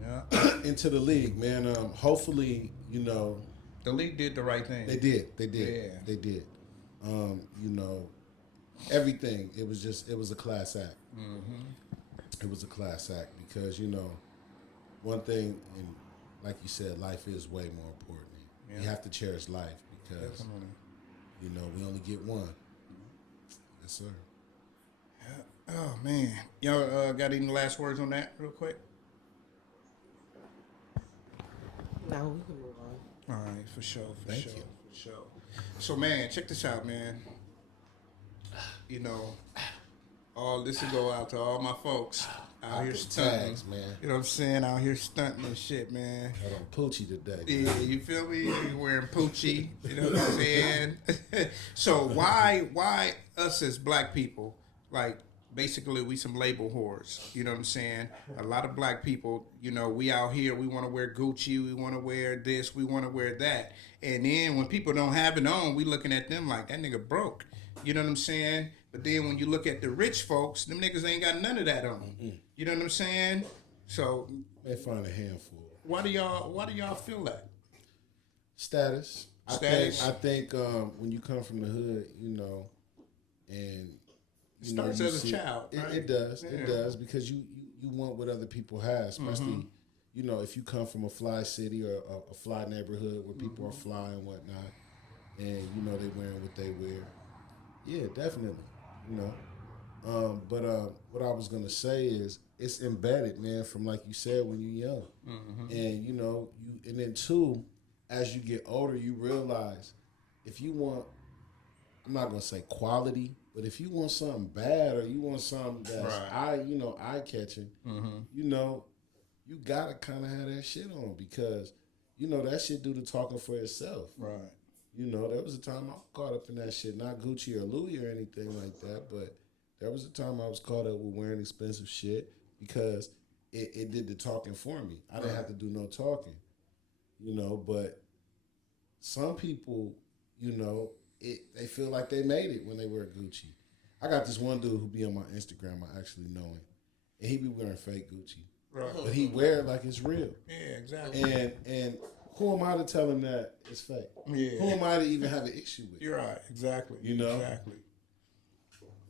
Yeah. into the league, man. Hopefully, you know, The league did the right thing. they did. Yeah. They did. You know, everything. It was a class act. It was a class act because, you know, one thing, and like you said, life is way more important. Yeah. You have to cherish life because, Definitely. you know, we only get one. Yes, sir. Oh man, y'all got any last words on that, real quick? No, we can move on. All right, for sure, for Thank sure, you. for sure. So man, check this out, man. You know, all this will go out to all my folks out here the stunting. tags, man. You know what I'm saying? Out here stunting and shit, man. Got on Poochie today. Yeah, you feel me? You wearing Poochie, you know what I'm saying? So why us as black people, like basically we some label whores, you know what I'm saying? A lot of black people, you know, we out here, we want to wear Gucci, we want to wear this, we want to wear that. And then when people don't have it on, we looking at them like, that nigga broke. You know what I'm saying? But then when you look at the rich folks, them niggas ain't got none of that on. You know what I'm saying? So They find a handful. why do y'all feel that? Status. Status. I think when you come from the hood, you know, and you Starts know, you as a child, right? It does. Yeah. It does because you want what other people have, especially you know if you come from a fly city or a fly neighborhood where people are fly and whatnot, and you know they wearing what they wear. Yeah, definitely. You know, but what I was gonna say is it's embedded, man, from like you said when you're young, and you know and then two, as you get older, you realize if you want, I'm not gonna say quality, but if you want something bad or you want something that's eye catching, you know, you gotta kind of have that shit on because you know that shit do the talking for itself. Right. You know, there was a time I was caught up in that shit, not Gucci or Louis or anything like that, but there was a time I was caught up with wearing expensive shit because it did the talking for me. I didn't have to do no talking, you know, but some people, you know, they feel like they made it when they wear Gucci. I got this one dude who be on my Instagram, I actually know him, and he be wearing fake Gucci. Right. But he wear it like it's real. Yeah, exactly. And who am I to tell him that it's fake? Yeah. Who am I to even have an issue with? You're right. Exactly. You know? Exactly.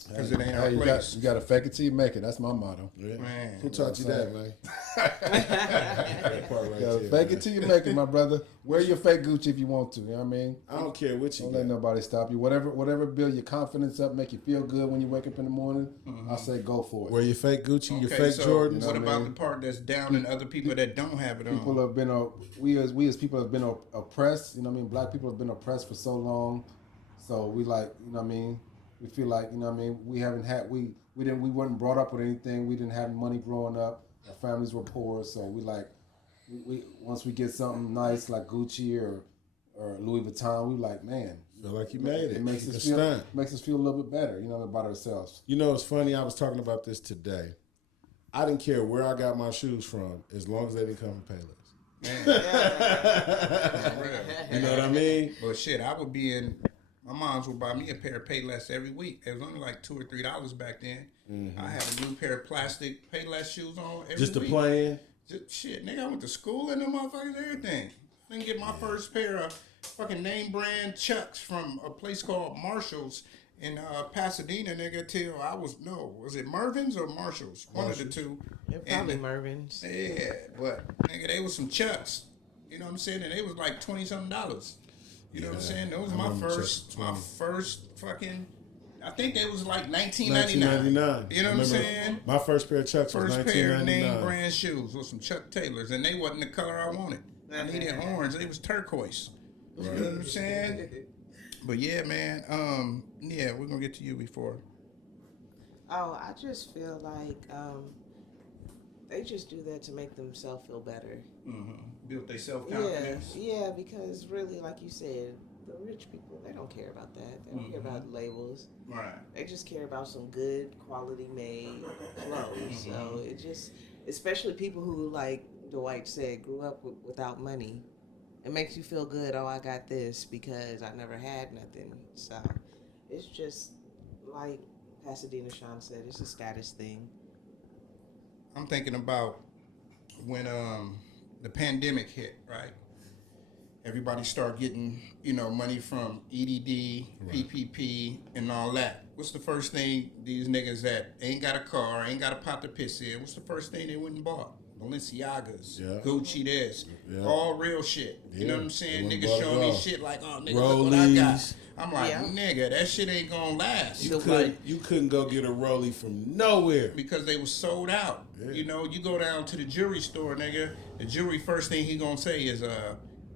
Because it ain't our Hey, place. you got to fake it till you make it. That's my motto. Yeah. Man. Who taught you that, man? That part right You gotta there, fake man. it till you make it, my brother. Wear your fake Gucci if you want to. You know what I mean? I don't care what you Don't got. let nobody stop you. Whatever build your confidence up, make you feel good when you wake up in the morning, I say go for it. Wear your fake Gucci, your Okay, fake so Jordans. what You know what I about mean? the part that's down and other people that don't have it on? People have been we as people have been oppressed. You know what I mean? Black people have been oppressed for so long. So we like, you know what I mean? We feel like, you know what I mean? We haven't had we weren't brought up with anything. We didn't have money growing up. Our families were poor, so we like we once we get something nice like Gucci or Louis Vuitton, we like, man, Feel like you made it. it makes It's us a feel stunt. a little bit better, you know, about ourselves. You know, it's funny. I was talking about this today. I didn't care where I got my shoes from as long as they didn't come from Payless. For real. You know what I mean? But shit, I would be in. My moms would buy me a pair of Payless every week. It was only like $2 or $3 back then. I had a new pair of plastic Payless shoes on every Just to week. play in. Just, shit, nigga, I went to school in them motherfuckers, everything. I didn't get my first pair of fucking name brand Chucks from a place called Marshall's in Pasadena, nigga, till I was it Mervin's or Marshall's? One of the two. Probably And- Mervin's. Yeah, but nigga, they was some Chucks. You know what I'm saying? And they was like $20-something. You know what I'm saying? Those was I my remember first Chucks, 20. fucking. I think they was like 1999. 1999. You know what I'm Remember, saying? My first pair of Chucks was First pair of 1999. name brand shoes with some Chuck Taylors, and they wasn't the color I wanted. I needed orange. They was turquoise. You know what I'm saying? But yeah, man. Yeah, we're gonna get to you before. Oh, I just feel like they just do that to make themselves feel better. Built their self Yeah, confidence. yeah, because really, like you said, the rich people, they don't care about that. They don't care about labels. Right. They just care about some good quality made clothes. So it just, especially people who, like Dwight said, grew up without money. It makes you feel good. Oh, I got this because I never had nothing. So it's just like Pasadena Sean said, it's a status thing. I'm thinking about when the pandemic hit, right? Everybody started getting, money from EDD, PPP, and all that. What's the first thing these niggas that ain't got a car, ain't got a pot to piss in, what's the first thing they went and bought? Balenciagas, Gucci this, all real shit. You know what I'm saying? Niggas showing me shit like, oh, nigga, look what I got. I'm like, nigga, that shit ain't gonna last. You couldn't go get a Rollie from nowhere. Because they was sold out. Yeah. You go down to the jewelry store, nigga, the jewelry first thing he gonna say is,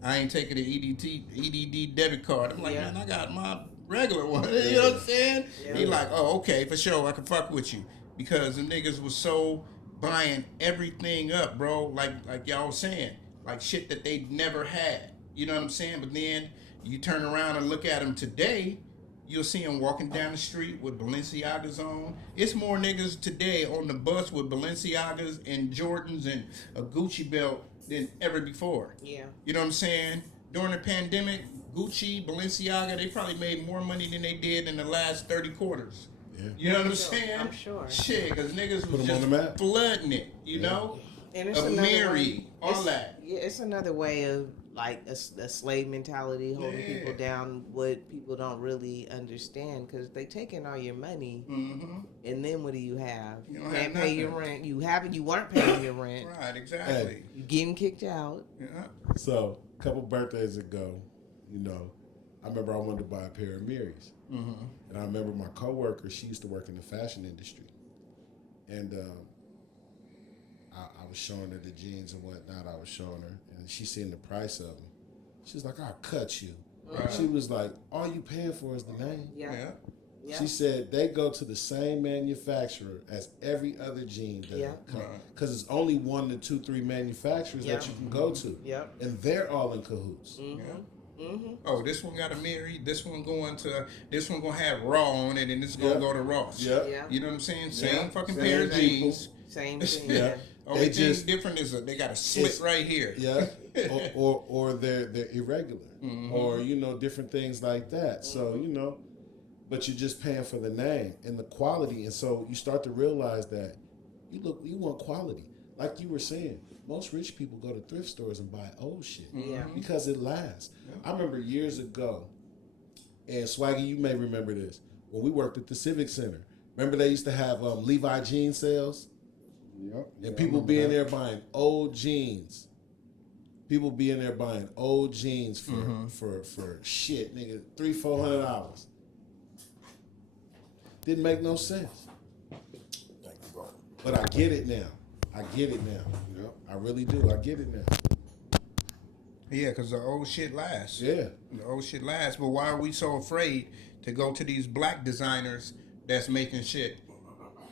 I ain't taking the EDD debit card. I'm like, man, I got my regular one. You know what I'm saying? Yeah. He like, oh, okay, for sure, I can fuck with you. Because the niggas was so buying everything up, bro, like y'all was saying. Like shit that they never had. You know what I'm saying? But then you turn around and look at them today, you'll see them walking down the street with Balenciagas on. It's more niggas today on the bus with Balenciagas and Jordans and a Gucci belt than ever before. Yeah. You know what I'm saying? During the pandemic, Gucci, Balenciaga, they probably made more money than they did in the last 30 quarters. Yeah. You know what I'm saying? I'm sure. Shit, because niggas was just flooding it, you know? And it's Mary, all that. Yeah, it's another way of like a slave mentality, holding people down, what people don't really understand, because they taking all your money, and then what do you have? You can't pay your rent. You weren't paying your rent. Right, exactly. Hey. You getting kicked out. Yeah. So, a couple birthdays ago, I remember I wanted to buy a pair of Marys. And I remember my coworker, she used to work in the fashion industry. And I was showing her the jeans and whatnot. I was showing her, and she seen the price of them. She was like, "I'll cut you." Right. She was like, "All you paying for is the name." Yeah. She said they go to the same manufacturer as every other jean does. Yeah. Because it's only 1 to 2, 3 manufacturers that you can go to. Yeah. And they're all in cahoots. Oh, this one got a Mary. This one gonna have Raw on it, and this gonna go to Ross. Yeah. You know what I'm saying? Same fucking pair of jeans. Same thing. Yeah. Only thing different is they got a slit right here. Yeah. or they're irregular. Or different things like that. So but you're just paying for the name and the quality, and so you start to realize that you want quality. Like you were saying, most rich people go to thrift stores and buy old shit because it lasts. I remember years ago, and Swaggy, you may remember this, when we worked at the Civic Center. Remember they used to have Levi jean sales? Yep. And people be in there buying old jeans. People be in there buying old jeans for shit, nigga, $300-$400. Didn't make no sense. But I get it now. Yep. I really do. I get it now. Yeah, because the old shit lasts. Yeah. The old shit lasts. But why are we so afraid to go to these black designers that's making shit?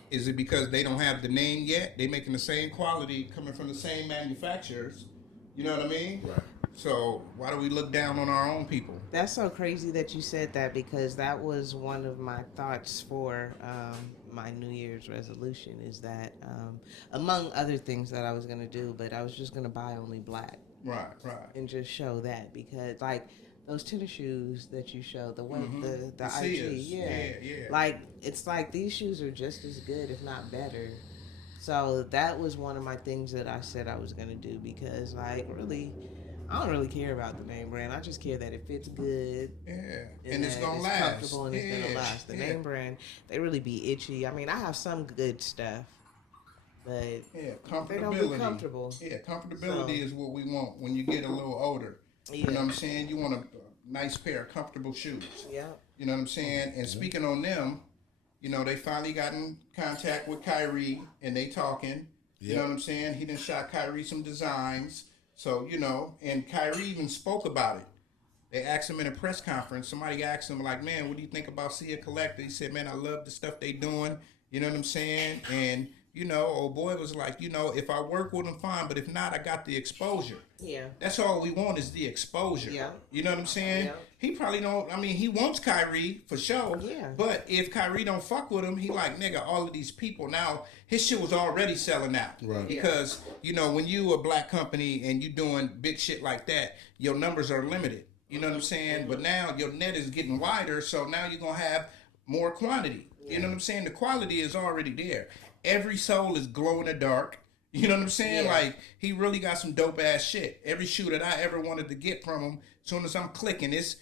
Is it because they don't have the name yet? They making the same quality coming from the same manufacturers. You know what I mean? Right. So why do we look down on our own people? That's so crazy that you said that, because that was one of my thoughts for my New Year's resolution, is that among other things that I was going to do, but I was just going to buy only black. Right. And just show that, because like those tennis shoes that you showed, the IG, yeah. Like, it's like these shoes are just as good, if not better. So that was one of my things that I said I was going to do, because like really, I don't really care about the name brand. I just care that it fits good. Yeah. And it's going to last. Comfortable and it's going to last. The name brand, they really be itchy. I mean, I have some good stuff, but comfortability. they don't be comfortable. Yeah, comfortability is what we want when you get a little older. Yeah. You know what I'm saying? You want a nice pair of comfortable shoes. Yeah. You know what I'm saying? And speaking on them, they finally got in contact with Kyrie, and they talking. You know what I'm saying? He done shot Kyrie some designs. So, and Kyrie even spoke about it. They asked him in a press conference. Somebody asked him, like, man, what do you think about See a Collector? He said, man, I love the stuff they doing. You know what I'm saying? And, old boy was like, if I work with them, fine. But if not, I got the exposure. Yeah. That's all we want is the exposure. Yeah. You know what I'm saying? Yeah. He probably don't, he wants Kyrie for sure. Yeah. But if Kyrie don't fuck with him, he like, nigga, all of these people. Now, his shit was already selling out. Right. Because, when you a black company and you doing big shit like that, your numbers are limited. You know what I'm saying? But now your net is getting wider, so now you're going to have more quantity. Yeah. You know what I'm saying? The quality is already there. Every soul is glow in the dark. You know what I'm saying? Yeah. Like, he really got some dope ass shit. Every shoe that I ever wanted to get from him, as soon as I'm clicking, it's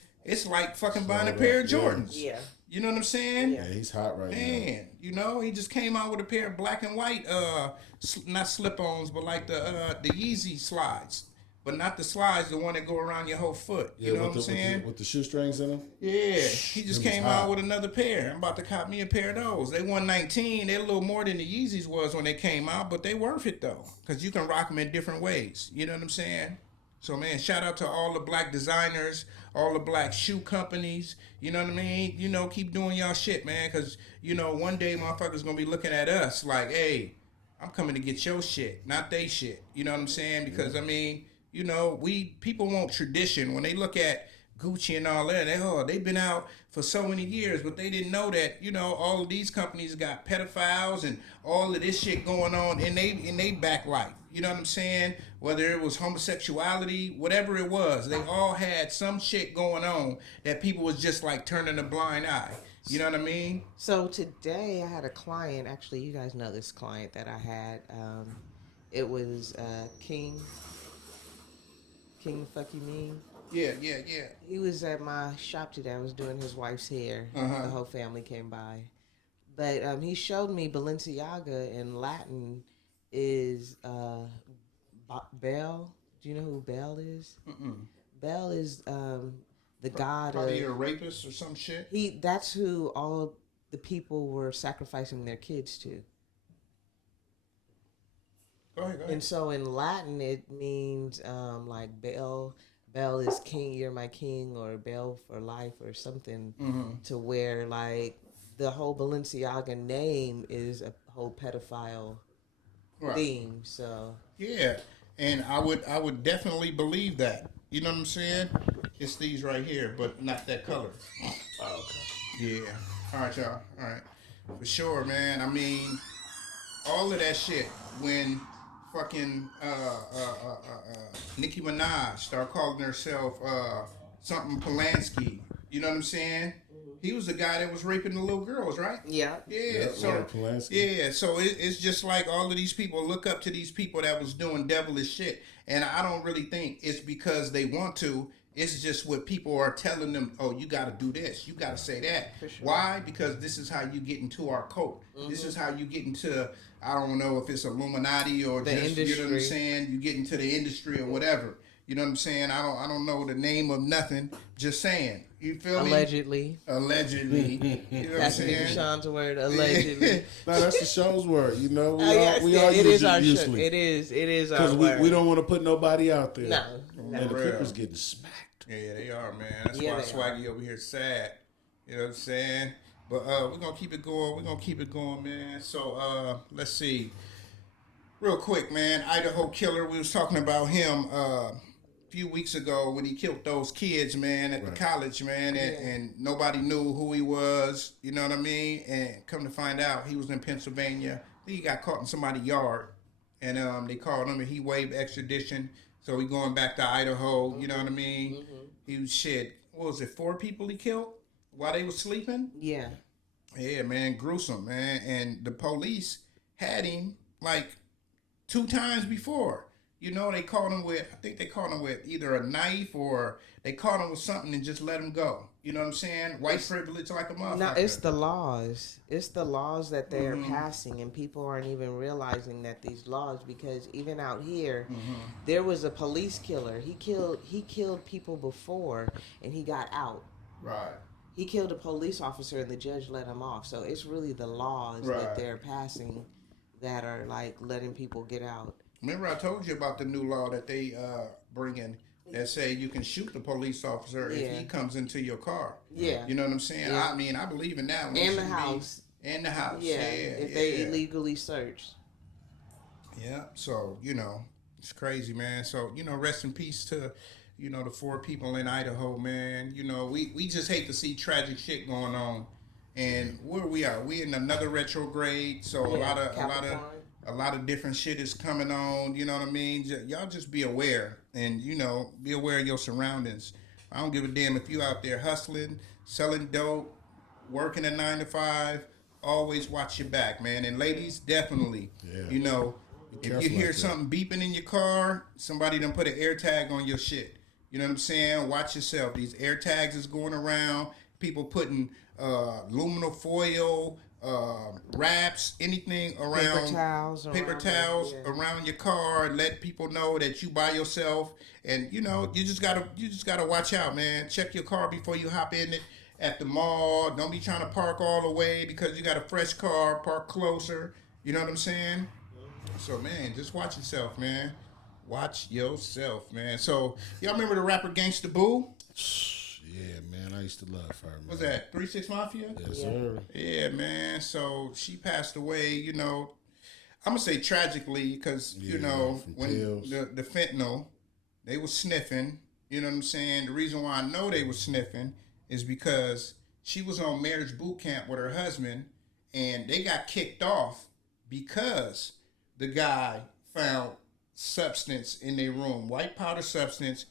like fucking buying a pair of Jordans. Yeah. You know what I'm saying? Yeah, he's hot right now. Man, you know, he just came out with a pair of black and white, not slip-ons, but like the Yeezy slides. But not the slides, the one that go around your whole foot. Yeah, You know what I'm saying? with the shoestrings in them. Yeah, he just Them came was hot. out with another pair. I'm about to cop me a pair of those. They 119. They're a little more than the Yeezys was when they came out, but they worth it though, because you can rock them in different ways. You know what I'm saying? So man, shout out to all the black designers, all the black shoe companies. You know what I mean? You know, keep doing y'all shit, man, because you know one day motherfuckers gonna be looking at us like, hey, I'm coming to get your shit, not they shit. You know what I'm saying? Because I mean, you know, people want tradition. When they look at Gucci and all that, they've been out for so many years, but they didn't know that, you know, all of these companies got pedophiles and all of this shit going on in they back life. You know what I'm saying? Whether it was homosexuality, whatever it was, they all had some shit going on that people was just like turning a blind eye. You know what I mean? So today I had a client. Actually, you guys know this client that I had. It was King the Fuck You Mean. Yeah. He was at my shop today. I was doing his wife's hair. Uh-huh. The whole family came by. But he showed me Balenciaga in Latin is Bel. Do you know who Bel is? Mm-mm. Bel is the god Probably a of... rapist or some shit. That's who all the people were sacrificing their kids to. Go ahead. And so in Latin, it means like Bel is king, you're my king, or Bel for life, or something. To where like the whole Balenciaga name is a whole pedophile theme. So yeah, and I would definitely believe that. You know what I'm saying? It's these right here, but not that color. Oh, okay. Yeah. All right, y'all. All right, for sure, man. I mean, all of that shit when fucking Nicki Minaj started calling herself something Polanski. You know what I'm saying? He was the guy that was raping the little girls, right? yeah. Yeah, so Polanski. yeah, so it's just like all of these people look up to these people that was doing devilish shit, and I don't really think it's because they want to. It's just what people are telling them. Oh, you got to do this. You got to say that. For sure. Why? Because this is how you get into our cult. This is how you get into. I don't know if it's Illuminati or The just you know what I'm industry. saying. You get into the industry or whatever. You know what I'm saying? I don't know the name of nothing. Just saying. You feel me? Allegedly. Allegedly. You know what I'm That's saying? Sean's word. Allegedly. No, that's the show's word. You know, Yes, we all it use is it our show. usually. It is our Because word. we don't want to put nobody out there. No. And the real. Clippers getting smacked. Yeah, they are, man. That's Yeah, why they Swaggy over here sad. You know what I'm saying? But we're gonna keep it going. Man. So let's see. Real quick, man. Idaho killer. We was talking about him a few weeks ago when he killed those kids, man, at the college, man, and nobody knew who he was. You know what I mean? And come to find out, he was in Pennsylvania. I think he got caught in somebody's yard, and they called him, and he waived extradition. So he going back to Idaho. You know what I mean? He was shit. What was it? 4 people he killed while they was sleeping. Yeah. Yeah, man, gruesome, man. And the police had him like 2 times before. You know, they caught him with, I think they caught him with either a knife or they caught him with something and just let him go. You know what I'm saying? White privilege like a motherfucker. No, it's the laws. It's the laws that they're passing, and people aren't even realizing that these laws. Because even out here, there was a police killer. He killed people before, and he got out. Right. He killed a police officer, and the judge let him off. So it's really the laws that they're passing that are like letting people get out. Remember I told you about the new law that they bringing that say you can shoot the police officer if he comes into your car. Yeah. You know what I'm saying? Yeah. I mean, I believe in that one. In the house. In the house. Yeah. If they illegally search. Yeah. So, you know, it's crazy, man. So, you know, rest in peace to, you know, the 4 people in Idaho, man. You know, we just hate to see tragic shit going on. And where we are, we in another retrograde. So a lot of different shit is coming on. You know what I mean? Y'all just be aware, and you know, be aware of your surroundings. I don't give a damn if you out there hustling, selling dope, working a 9 to 5. Always watch your back, man. And ladies, definitely, you know, Be If careful you hear out there. something beeping in your car, somebody done put an air tag on your shit. You know what I'm saying? Watch yourself. These air tags is going around. People putting aluminum foil, wraps, anything around Paper towels around, yeah. around your car. Let people know that you by yourself, and you know you just gotta watch out, man. Check your car before you hop in it at the mall. Don't be trying to park all the way because you got a fresh car. Park closer. You know what I'm saying? So man, just watch yourself, man. Watch yourself, man. So y'all remember the rapper Gangsta Boo? Yeah, man, I used to love her, man. What's that? 3-6 Mafia? Yes, sir. Yeah, man. So she passed away, you know. I'm going to say tragically because, you know, from when pills. the fentanyl, they were sniffing. You know what I'm saying? The reason why I know they were sniffing is because she was on marriage boot camp with her husband and they got kicked off because the guy found substance in their room, white powder substance,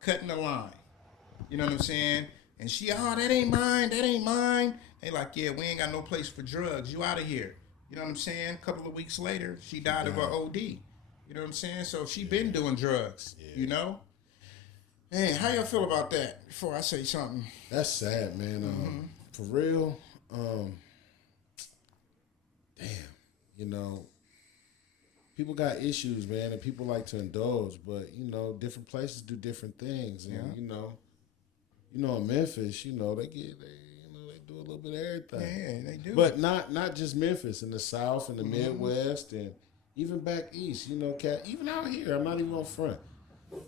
cutting the line. You know what I'm saying? And she, that ain't mine, that ain't mine. They like, yeah, we ain't got no place for drugs. You out of here. You know what I'm saying? A couple of weeks later, she died of her OD. You know what I'm saying? So she been doing drugs, you know? Man, how y'all feel about that before I say something? That's sad, man. For real, damn, you know, people got issues, man, and people like to indulge, but, you know, different places do different things. And, you know, in Memphis, you know, they do a little bit of everything. Yeah, they do. But not just Memphis, in the South and the Midwest and even back east, you know, even out here, I'm not even on front.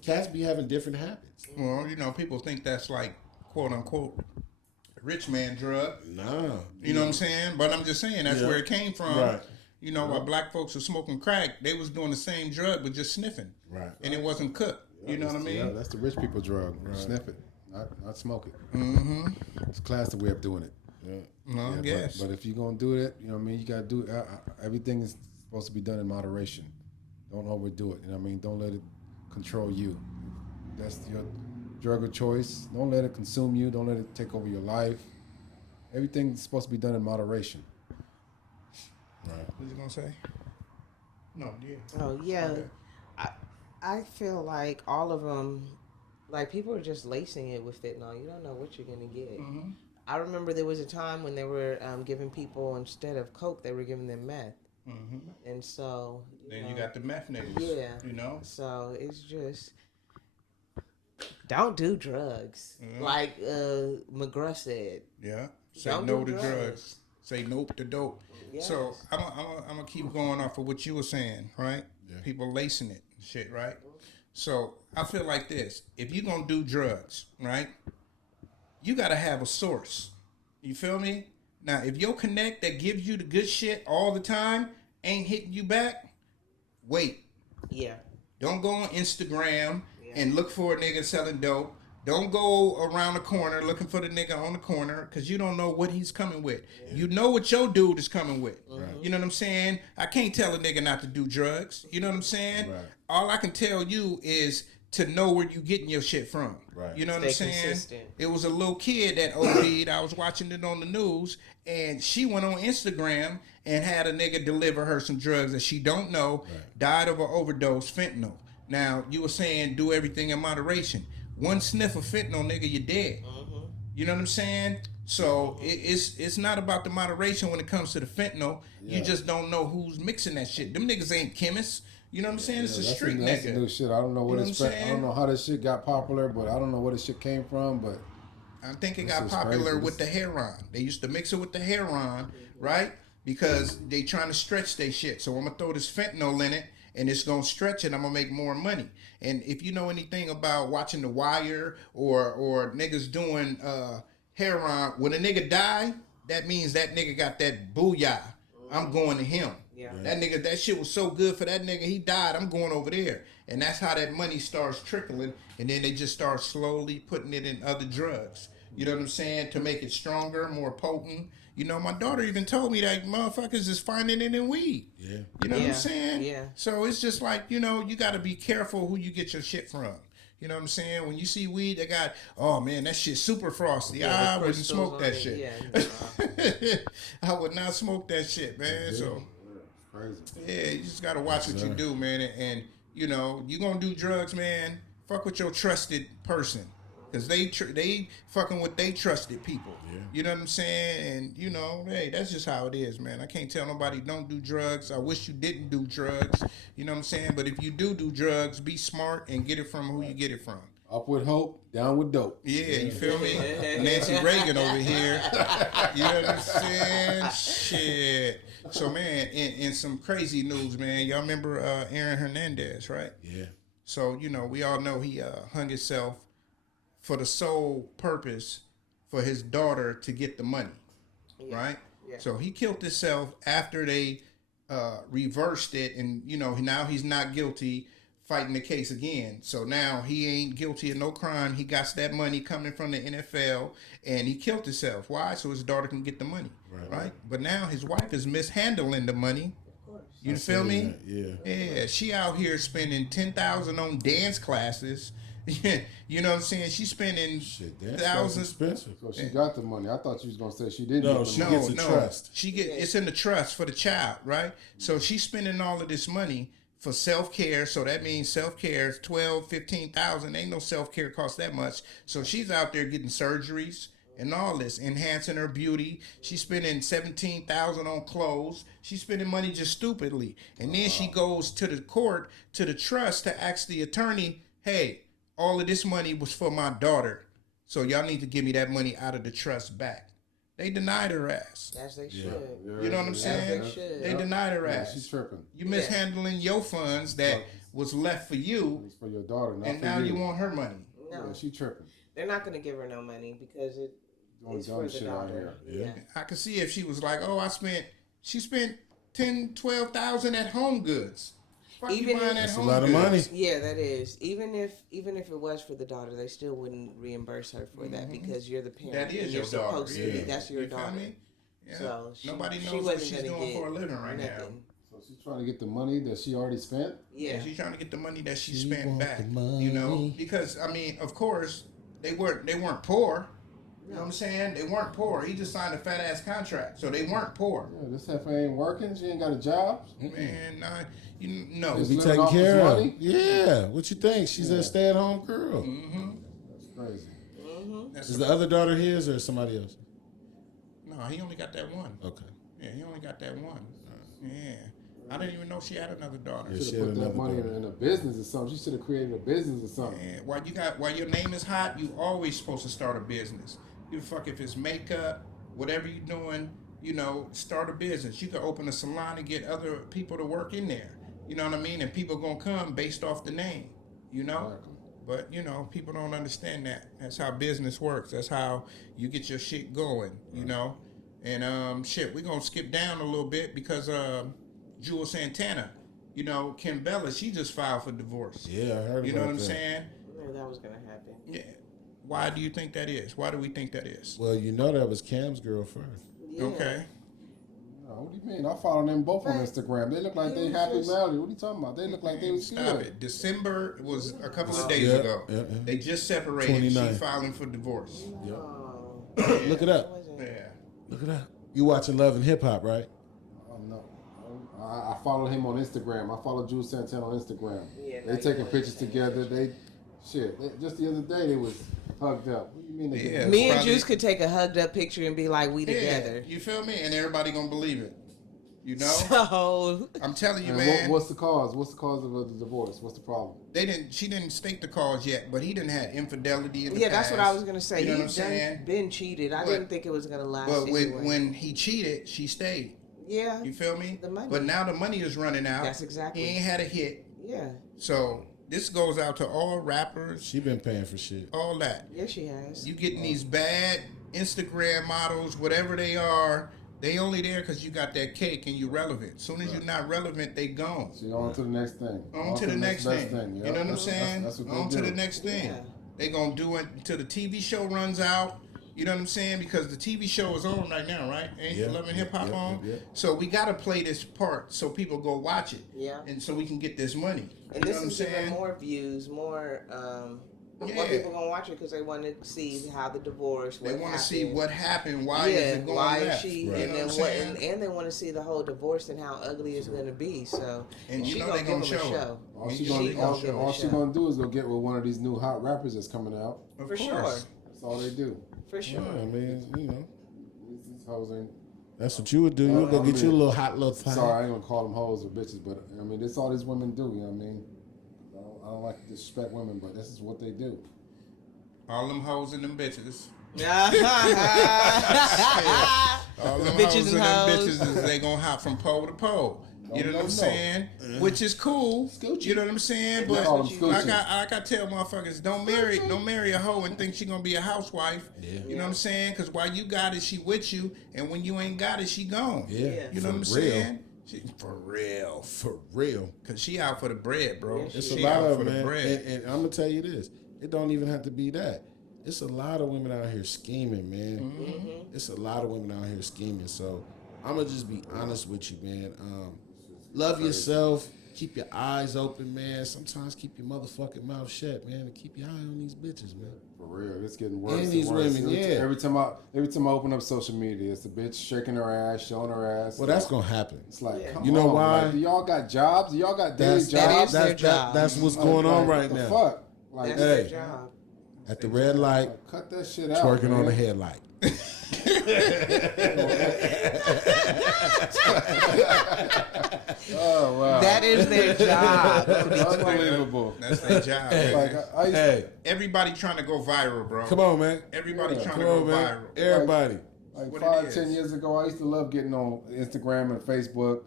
Cats be having different habits. Well, you know, people think that's like, quote unquote, rich man drug. Nah. You know what I'm saying? But I'm just saying that's where it came from. Right. You know, while black folks were smoking crack, they was doing the same drug but just sniffing. Right. And it wasn't cooked. You know what I mean? Yeah, that's the rich people drug. Right. Sniff it, not smoke it. Mm-hmm. It's a classic way of doing it. No, Yeah, yes. but if you're going to do it, you know what I mean, you got to do everything is supposed to be done in moderation. Don't overdo it. You know what I mean? Don't let it control you. That's your drug of choice. Don't let it consume you. Don't let it take over your life. Everything's supposed to be done in moderation. Right. What you gonna say? No, yeah. Oh yeah, Okay. I feel like all of them, like people are just lacing it with fentanyl. You don't know what you're gonna get. Mm-hmm. I remember there was a time when they were giving people, instead of coke, they were giving them meth, and so Then you got the meth niggas. Yeah. You know? So it's just don't do drugs, like McGruff said. Yeah. Say Don't no do to drugs. Say nope to dope. Yes. So I'm gonna keep going off of what you were saying, right? Yeah. People lacing it, and shit, right? So I feel like this: if you're gonna do drugs, right, you gotta have a source. You feel me? Now, if your connect that gives you the good shit all the time ain't hitting you back, wait. Yeah. Don't go on Instagram and look for a nigga selling dope. Don't go around the corner looking for the nigga on the corner because you don't know what he's coming with. Yeah. You know what your dude is coming with. Right. You know what I'm saying? I can't tell a nigga not to do drugs. You know what I'm saying? Right. All I can tell you is to know where you getting your shit from. Right. You know what I'm saying? Consistent. It was a little kid that OD'd. I was watching it on the news, and she went on Instagram and had a nigga deliver her some drugs that she don't know, died of an overdose, fentanyl. Now, you were saying do everything in moderation. One sniff of fentanyl, nigga, you're dead. You know what I'm saying? So it's not about the moderation when it comes to the fentanyl. Yeah. You just don't know who's mixing that shit. Them niggas ain't chemists. You know what I'm saying? It's a street nigga. That's new shit. I don't know what it's. I don't know how this shit got popular, but I don't know where this shit came from. But I think it got popular with the heroin. They used to mix it with the heroin, right? Because they trying to stretch their shit. So I'm gonna throw this fentanyl in it, and it's gonna stretch it. I'm gonna make more money. And if you know anything about watching The Wire or niggas doing heroin, when a nigga die, that means that nigga got that booyah. I'm going to him. Yeah. That nigga, that shit was so good for that nigga, he died. I'm going over there. And that's how that money starts trickling. And then they just start slowly putting it in other drugs. You know what I'm saying? To make it stronger, more potent. You know, my daughter even told me that motherfuckers is finding it in weed. Yeah. You know what I'm saying? Yeah. So it's just like, you know, you got to be careful who you get your shit from. You know what I'm saying? When you see weed, they got, oh man, that shit super frosty. Yeah, I wouldn't smoke that shit. Yeah, I would not smoke that shit, man. So Crazy. Yeah, you just gotta watch what you do, man. And you know, you gonna do drugs, man. Fuck with your trusted person, cause they fucking with they trusted people. Yeah. You know what I'm saying? And you know, hey, that's just how it is, man. I can't tell nobody don't do drugs. I wish you didn't do drugs. You know what I'm saying? But if you do drugs, be smart and get it from who you get it from. Up with hope, down with dope. Yeah, you feel me? Nancy Reagan over here. You know what I'm saying? Shit. So, man, in some crazy news, man, y'all remember Aaron Hernandez, right? Yeah. So, you know, we all know he hung himself for the sole purpose for his daughter to get the money, right? Yeah. So he killed himself after they reversed it, and, you know, now he's not guilty, fighting the case again. So now he ain't guilty of no crime. He got that money coming from the NFL, and he killed himself. Why? So his daughter can get the money, right? But now his wife is mishandling the money. You feel me? Yeah. Yeah, she out here spending $10,000 on dance classes. You know what I'm saying? She's spending thousands. Expensive. So she got the money. I thought you was gonna say she didn't. No, get the she money. gets a trust. It's in the trust for the child, right? So she's spending all of this money for self-care. So that means self-care is $12,000, $15,000. Ain't no self-care cost that much. So she's out there getting surgeries and all this, enhancing her beauty. She's spending $17,000 on clothes. She's spending money just stupidly. And then she goes to the court, to the trust, to ask the attorney, hey, all of this money was for my daughter. So y'all need to give me that money out of the trust back. They denied her ass. As they should. You know what I'm saying? As they should. They denied her Yeah, ass. she's tripping. You mishandling your funds that was left for you, It's for your daughter, not and for now you. you want her money. No, Yeah, she tripping. they're not going to give her no money because Doing it's dumb for the shit out daughter. here. Yeah. I could see if she was like, oh, she spent 10, 12,000 at Home Goods. Fuck Even you buying if- at That's a Home lot of Goods? money. Yeah, that is. Even if it was for the daughter, they still wouldn't reimburse her for that because you're the parent. That is and your you're daughter. supposed to be. Yeah. That's your You feel daughter. me? Yeah. So Nobody she knows what wasn't she's gonna doing get for a living right now. nothing. So she's trying to get the money that she already spent. Yeah. She's trying to get the money that she She spent want back. the money. You know, because I mean, of course, they weren't poor. You know what I'm saying? They weren't poor. He just signed a fat ass contract, so they weren't poor. Yeah, this heifer ain't working. She ain't got a job. Man, you know, Is Be living taken off his care of. money? Yeah. What you think? She's a stay-at-home girl. That's crazy. that's Is the other daughter his or somebody else? no, he only got that one. Okay. Yeah, he only got that one. Yeah, I didn't even know she had another daughter. Yeah, Should she have had put that another money daughter. in a business or something. She should have created a business or something. And while your name is hot, you always supposed to start a business. Give a fuck if it's makeup, whatever you're doing, you know, start a business. You could open a salon and get other people to work in there. You know what I mean? And people gonna come based off the name, you know? Exactly. But, you know, people don't understand that. That's how business works. That's how you get your shit going, you know? And, shit, we're gonna skip down a little bit because, Jewelz Santana, you know, Kimbella, she just filed for divorce. Yeah, I heard You know about what I'm that. saying? I knew that was going to happen. Yeah. Why do you think that is? Why do we think that is? Well, you know that was Cam's girl first. Yeah. Okay. No, what do you mean? I follow them both on Right. Instagram. They look like they Yeah, happy just- married. What are you talking about? They look like they was Stop good. it. December was a couple of days Yeah, ago. yeah. They just separated. 29. She filing for divorce. Oh, Look it it up. wasn't. Yeah. Look it up. You watching Love and Hip Hop, right? Oh no. I follow him on Instagram. I follow Jewelz Santana on Instagram. Yeah, They no, taking you pictures understand. together. Just the other day they was hugged up. What do you mean they Yeah. get Me and Probably- Juice could take a hugged up picture and be like, we together. Yeah, you feel me? And everybody gonna believe it. You know? So, I'm telling you, And man. what's the cause? What's the cause of the divorce? What's the problem? She didn't state the cause yet, but he didn't have infidelity in the yeah, that's past. what I was going to say. You know what I'm He's saying? been cheated. I But- didn't think it was going to last. But anyway. when he cheated, she stayed. Yeah. You feel me? The money. But now the money is running out. That's exactly. He ain't had a hit. Yeah. So this goes out to all rappers, She been paying for shit. all that. Yeah, she has. You getting these bad Instagram models, whatever they are, they only there because you got that cake and you relevant. As soon as you're not relevant, they gone. So you're on to the next thing. On to the next best thing. Yeah, You know what I'm that's- saying? That's what they On do. to the next thing. Yeah. They gonna do it until the TV show runs out. You know what I'm saying? Because the TV show is on right now, right? Ain't Yeah. Love and Hip Hop Yep, on? yep, yep. So we gotta play this part so people go watch it. Yeah. And so we can get this money. And you this know what I'm is giving saying? more views, more More people gonna watch it because they want to see how the divorce. They want to see what happened. Why is it going why left? is she? Right. And You know then what I'm saying? and they want to see the whole divorce and how ugly it's gonna be. So And you she know gonna they give gonna them a show it. show. All She she gonna gonna, all she gonna do is go get with one of these new hot rappers that's coming out. Of For course. sure. That's all they do. For sure. Yeah, I mean, you know, These hoes ain't. that's what you would do. You go get you a little hot little thing. Sorry, I ain't gonna call them hoes or bitches, but I mean, that's all these women do. You know what I mean? I don't like to disrespect women, but this is what they do. All them hoes and them bitches. All them Bitches hoes and and them hoes. bitches is they gonna hop from pole to pole. You know what I'm saying? Which is cool. Scoochie. You know what I'm saying? They But call 'em scoochie. like I tell motherfuckers, don't marry a hoe and think she gonna be a housewife. Yeah. You know what I'm saying? Because while you got it, she with you, and when you ain't got it, she gone. Yeah. You know what I'm For real. saying? For real. For real. Cause she out for the bread, bro. It's she a lot out of for them, the man. bread. And I'm gonna tell you this: it don't even have to be that. It's a lot of women out here scheming, man. Mm-hmm. It's a lot of women out here scheming. So I'm gonna just be honest with you, man. Love yourself. Keep your eyes open, man. Sometimes keep your motherfucking mouth shut, man, and keep your eye on these bitches, man. For real, it's getting worse. And these worse. women, Every time I open up social media, it's the bitch shaking her ass, showing her ass. Well, that's gonna happen. It's like, come You know on, why? Like, do y'all got jobs? Do y'all got daily That's jobs? their job. that's what's Like, going on like, right what the now. Fuck? Like, That's Hey. their job. At the red light, cut that shit out. twerking on man. the headlight. Oh wow, That is their job. To be twerking. unbelievable. That's their job. Like, I used Hey, Everybody trying to go viral, bro. come on, man. Everybody trying Come to go on, man. viral. Everybody. Like what 5, it 10 is. years ago, I used to love getting on Instagram and Facebook.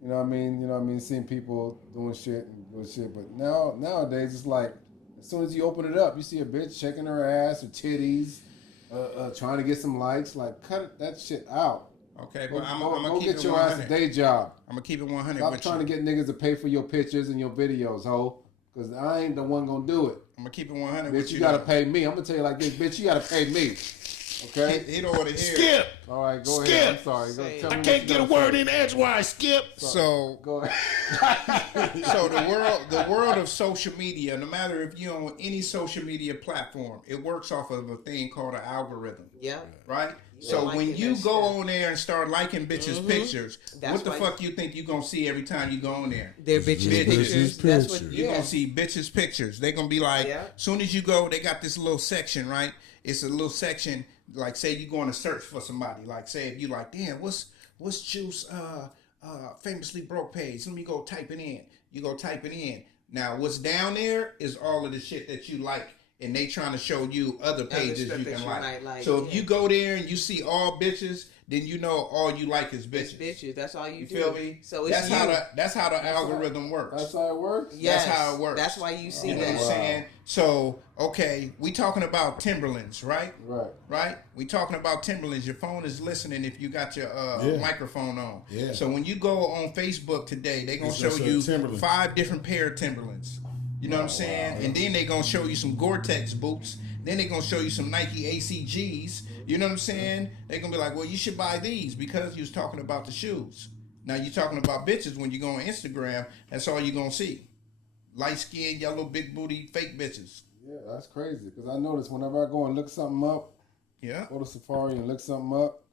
You know what I mean? You know what I mean? Seeing people doing shit and doing shit. But nowadays, it's like as soon as you open it up, you see a bitch shaking her ass or titties, trying to get some likes. Like, cut that shit out. Okay, Go, but I'm go gonna keep get it your ass 100. a day job. I'm gonna keep it 100 Stop with trying you. to get niggas to pay for your pictures and your videos, ho. Because I ain't the one gonna do it. I'm gonna keep it 100 Bitch, with you you. gotta though. pay me. I'm gonna tell you like this, bitch, you gotta pay me. Okay? He don't want to hear. Skip. All right, go Skip. ahead. I'm sorry. Go, Say tell it. me I what can't you get a gotta word say. in edgewise. Skip. So, Go ahead. so the world of social media, no matter if you're on any social media platform, it works off of a thing called an algorithm, Yeah. right? You So like when it, you that's go that. on there and start liking bitches' pictures, That's what the why- fuck you think you gonna see every time you go on there? Their bitches Bitches. pictures. That's what. Pictures. You're Yeah. gonna see bitches' pictures. They're gonna be like, Yeah. soon as you go, they got this little section, right? It's a little section, like say you going to search for somebody. Like say if you like, damn, what's Juice famously broke page? Let me go type it in. You go type it in. Now what's down there is all of the shit that you like. And they trying to show you other pages stuff you that can you like. might like, So if yeah. you go there and you see all bitches, then you know all you like is It's bitches. bitches. That's all you, You do. feel me? So it's that's you. how the algorithm works. That's how it works? Yes. That's how it works. That's why you see You know what I'm that. saying? So, okay, we talking about Timberlands, right? Right. Right? We talking about Timberlands. Your phone is listening if you got your Yeah. microphone on. Yeah. So when you go on Facebook today, they gonna It's show gonna you show Timberlands. 5 different pair of Timberlands. You know what I'm saying? And then they gonna show you some Gore-Tex boots. Then they gonna show you some Nike ACGs. You know what I'm saying? They gonna be like, well, you should buy these because you was talking about the shoes. Now you talking about bitches when you go on Instagram. That's all you gonna see. Light skinned, yellow, big booty, fake bitches. Yeah, that's crazy. Because I notice whenever I go and look something up, Yeah. go to Safari and look something up,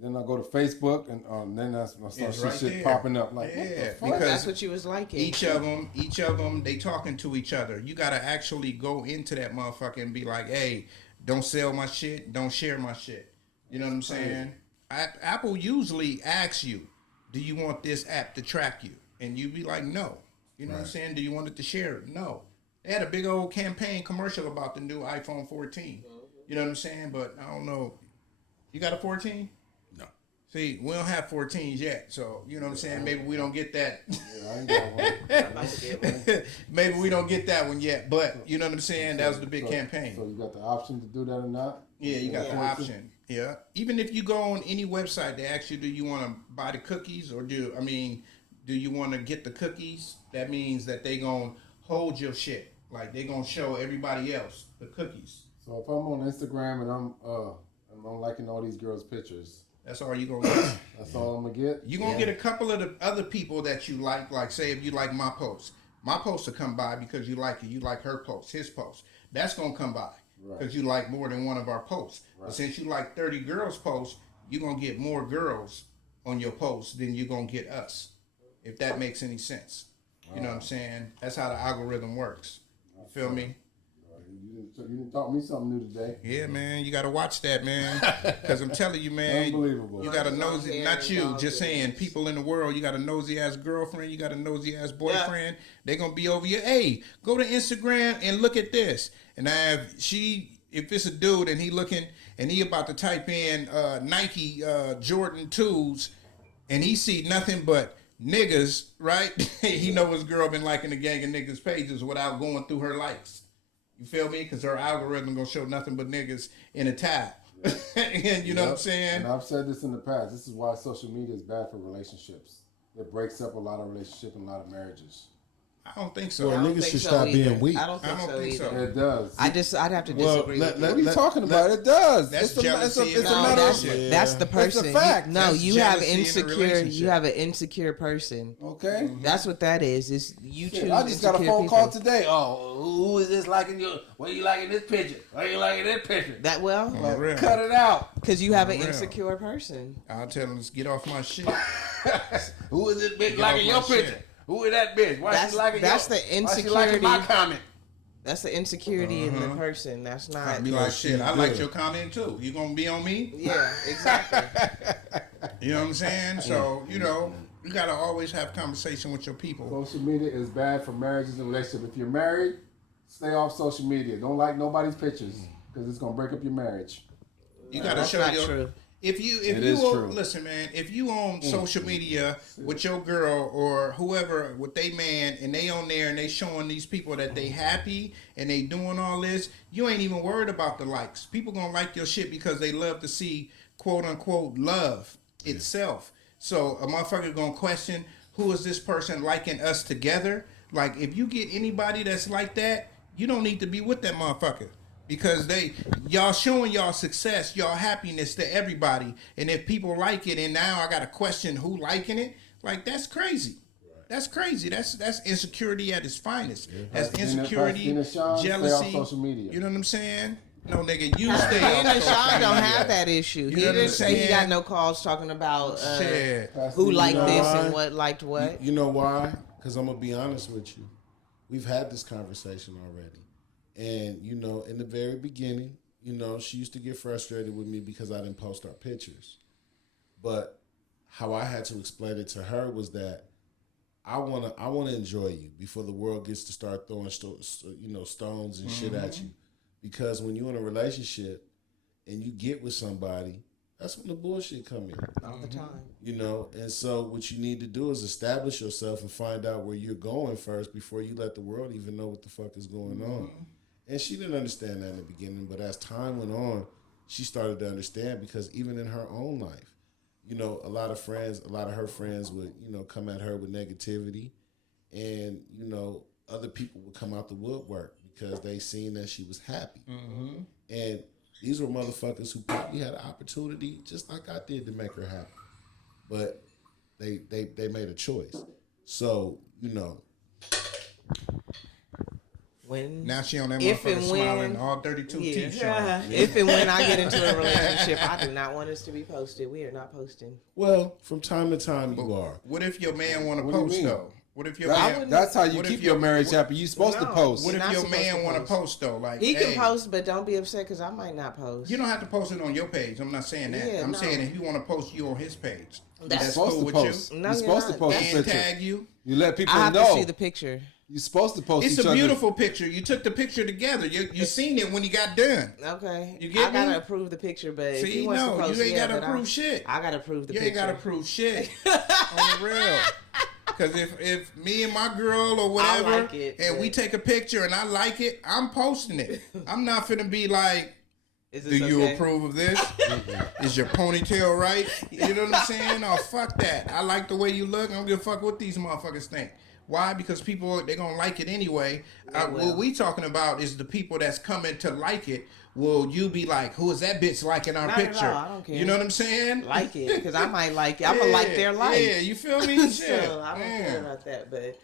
then I go to Facebook and then I start It's see right shit there. popping up. Like, Yeah, what the fuck? because That's what you was liking. Each of them, they talking to each other. You gotta actually go into that motherfucker and be like, hey, don't sell my shit, don't share my shit. You know what I'm saying? Apple usually asks you, do you want this app to track you? And you be like, no. You know what I'm saying? Do you want it to share it? No. They had a big old campaign commercial about the new iPhone 14. You know what I'm saying? But I don't know. You got a 14? No. See, we don't have 14s yet, so you know what I'm saying. Maybe we don't get that. Yeah, I ain't got one. I'm about to get one. Maybe we don't get that one yet, but you know what I'm saying. That was the big campaign. So you got the option to do that or not? Yeah, you got the Yeah. option. Yeah, even if you go on any website, they ask you, do you want to buy the cookies or do you want to get the cookies? That means that they gonna hold your shit. Like they gonna show everybody else the cookies. So if I'm on Instagram and I'm liking all these girls' pictures, That's all you gonna get. that's all I'm gonna get. You gonna get a couple of the other people that you like say if you like my post, My post will come by because you like it. You like her post, his post. That's gonna come by because you like more than one of our posts. Right. But since you like 30 girls' posts, you're gonna get more girls on your post than you're gonna get us. If that makes any sense. You know what I'm saying? That's how the algorithm works. You feel me? You didn't taught me something new today. Yeah, man. You got to watch that, man. Because I'm telling you, man. Unbelievable. You got a nosy, not you, just saying, people in the world, you got a nosy-ass girlfriend, you got a nosy-ass boyfriend. They're going to be over you. Hey, go to Instagram and look at this. And if it's a dude and he looking, and he about to type in Nike Jordan 2s, and he see nothing but niggas, right? He know his girl been liking the gang of niggas pages without going through her likes. You feel me? Because her algorithm gonna show nothing but niggas in a tab. And you know what I'm saying? And I've said this in the past. This is why social media is bad for relationships. It breaks up a lot of relationships and a lot of marriages. I don't think so. Well, I don't niggas think should so stop either. being weak. I don't think so either. It does. I'd have to disagree with you. What are you talking about? It does. That's it's jealousy. It's a No, matter of that's the person. It's a fact. No, That's you have jealousy in a insecure. relationship. You have an insecure person. Okay. That's what that is. It's you choose. I just got a phone insecure call people. today. Oh, who is this liking your? Why you liking this picture? Why you liking this picture? That well, For real. Cut it out. because you have an real. insecure person. I'll tell him, get off my shit. Who is this bitch Get liking off your my picture? shit. Who is that bitch? Why That's- she liking that's your? the Why she liking my insecurity. comment? That's the insecurity in the person. That's I'd not. be like, shit, I liked good. your comment too. You gonna be on me? Yeah, exactly. You know what I'm saying? So, you know, you gotta always have conversation with your people. Social media is bad for marriages and relationships. If you're married, stay off social media. Don't like nobody's pictures because it's gonna break up your marriage. You gotta That's show not your. true. If you is true. listen, man, if you on social media with your girl or whoever with they man and they on there and they showing these people that they happy and they doing all this, you ain't even worried about the likes. People gonna like your shit because they love to see quote unquote love itself. So a motherfucker gonna question, who is this person liking us together? Like if you get anybody that's like that, you don't need to be with that motherfucker. Because y'all showing y'all success, y'all happiness to everybody. And if people like it and now I got to question who liking it, like that's crazy. That's crazy. That's insecurity at its finest. That's insecurity, Pastina Sean, stay jealousy. off social media. You know what I'm saying? No, nigga, you stay He off and social Sean don't media. have that issue. He know what I'm didn't say he saying? got no calls talking about Shit. who liked know this why? and what liked what. You know why? Because I'm going to be honest with you. We've had this conversation already. And, you know, in the very beginning, you know, she used to get frustrated with me because I didn't post our pictures. But how I had to explain it to her was that I wanna enjoy you before the world gets to start throwing stones and shit at you. Because when you're in a relationship and you get with somebody, that's when the bullshit come in. All the time. You know, and so what you need to do is establish yourself and find out where you're going first before you let the world even know what the fuck is going on. And she didn't understand that in the beginning, but as time went on, she started to understand because even in her own life, you know, a lot of her friends would, you know, come at her with negativity and, you know, other people would come out the woodwork because they seen that she was happy. And these were motherfuckers who probably had an opportunity, just like I did, to make her happy. But they made a choice. So, you know. When Now she on that If and motherfucker smiling, when- all 32 yeah. teeth showing. If and when I get into a relationship, I do not want us to be posted. We are not posting. Well, from time to time you are. What if your man want to What do you post mean? though? What if your That's, man? that's how you what keep if your your- marriage what- happy. You supposed to No. post. What You're if not your supposed man to want to post. post though? Like He can hey, post, but don't be upset because I might not post. You don't have to post it on your page. I'm not saying that. Yeah, I'm no. saying if you want to post you on his page, That's that's supposed cool to with post. you. No, You're you're supposed to not. post That's- a And picture. tag you. You let people I have know. to see the picture. You're supposed to post It's each a other. beautiful picture. You took the picture together. You seen it when you got done. Okay. You get I gotta me? approve the picture, but if See, he wants to no, post, you ain't yeah, gotta but approve shit. I gotta approve the You picture. ain't gotta prove shit on the real. Because if me and my girl or whatever, like it, and but- we take a picture and I like it, I'm posting it. I'm not finna be like, Is do this you okay? approve of this? Is your ponytail right? You know what I'm saying? Oh, fuck that. I like the way you look. I don't give a fuck what these motherfuckers think. Why? Because people, they're going to like it anyway. What we talking about is the people that's coming to like it. Will you be like, who is that bitch liking our Not at picture? all. I don't care. You know what I'm saying? Like it, because I might like it. I'm gonna like their life. Yeah, you feel me? Shit. So I don't Man. care about that, but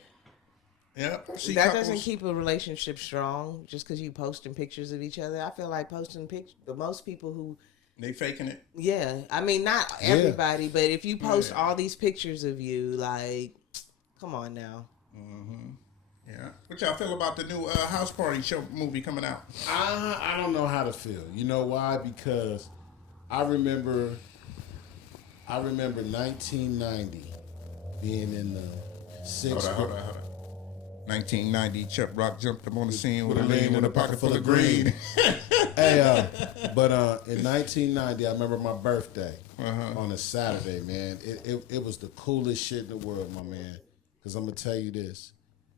Yep. See that couples. doesn't keep a relationship strong just because you posting pictures of each other. I feel like posting pictures, the most people who, They faking it. yeah, I mean, not everybody, but if you post all these pictures of you, like, come on now. Yeah. What y'all feel about the new House Party show movie coming out? I don't know how to feel. You know why? Because I remember 1990 being in the sixth Hold on. 1990, Chuck Rock jumped up on the scene with a lean lean with a pocket full of green. Hey, but in 1990, I remember my birthday on a Saturday, man. It was the coolest shit in the world, my man. Because I'm going to tell you this.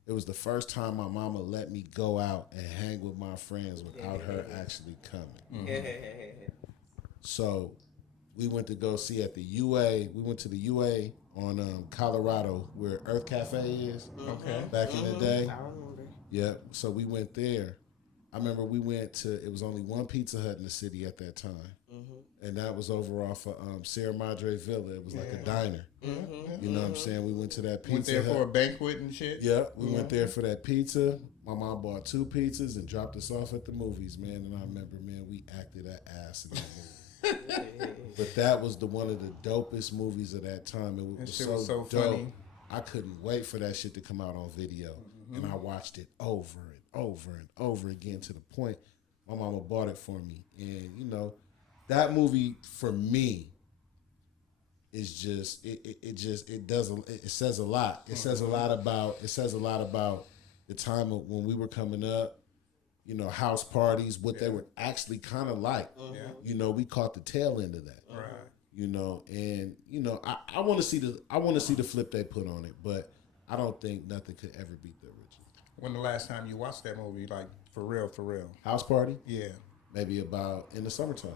It was the first time my mama let me go out and hang with my friends without her actually coming. So we went to go see at the UA. We went to the UA on Colorado where Earth Cafe is. Okay. Back in the day. I remember. Yep. So we went there. I remember we went to, it was only one Pizza Hut in the city at that time. And that was over off of Sierra Madre Villa. It was like a diner. You know what I'm saying? We went to that Pizza Went there Hut. for a banquet and shit. Yeah, we went there for that pizza. My mom bought 2 pizzas and dropped us off at the movies, man. And I remember, man, we acted that ass in that movie. But that was one of the dopest movies of that time. It was shit so, was so dope. funny. I couldn't wait for that shit to come out on video. And I watched it over and over and over again to the point my mama bought it for me. And, you know, that movie for me is just it says a lot. It says a lot about the time of when we were coming up, you know, house parties, what they were actually kind of like. You know, we caught the tail end of that. Right. You know, and you know, I want to see the flip they put on it, but I don't think nothing could ever beat the original. When the last time you watched that movie, like for real? House Party? Yeah. Maybe about in the summertime.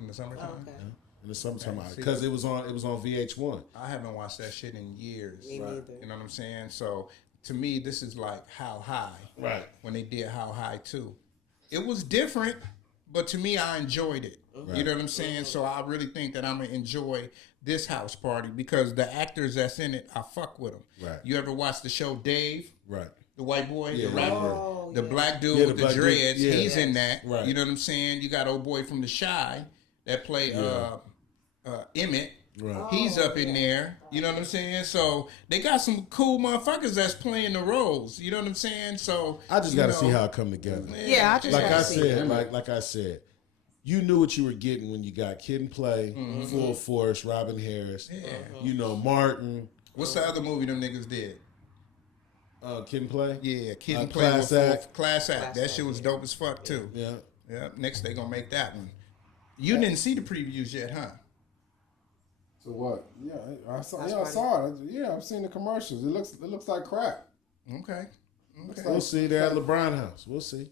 In the summertime. Okay. In the summertime, Man, see, because it was on VH1. I haven't watched that shit in years. Me neither. You know what I'm saying? So to me, this is like How High. Right. When they did How High too. It was different, but to me, I enjoyed it. You know what I'm saying? So I really think that I'm going to enjoy this House Party because the actors that's in it, I fuck with them. Right. You ever watch the show Dave? Right. The white boy, Yeah, the rapper, Oh, the yeah. black dude Yeah, the with the black dude, dreads, yeah. he's in that. Right. You know what I'm saying? You got old boy from The Shy that play Emmett. Right. He's up in there. You know what I'm saying? So they got some cool motherfuckers that's playing the roles. You know what I'm saying? So I just got to see how it come together. Yeah, I just Like gotta I see said, it. like I said, you knew what you were getting when you got Kid and Play, Full Force, Robin Harris, you know, Martin, What's the other movie them niggas did? Kid and Play. Yeah, Kid and Play Class with Act. Class Act. Class That Act, shit was dope as fuck too. Yeah. Yeah. Next they gonna make that one. You didn't see the previews yet, huh? So what? Yeah, I saw. That's Yeah, I funny. saw it. Yeah, I've seen the commercials. It looks like crap. Okay. We'll see. They're at LeBron house. We'll see.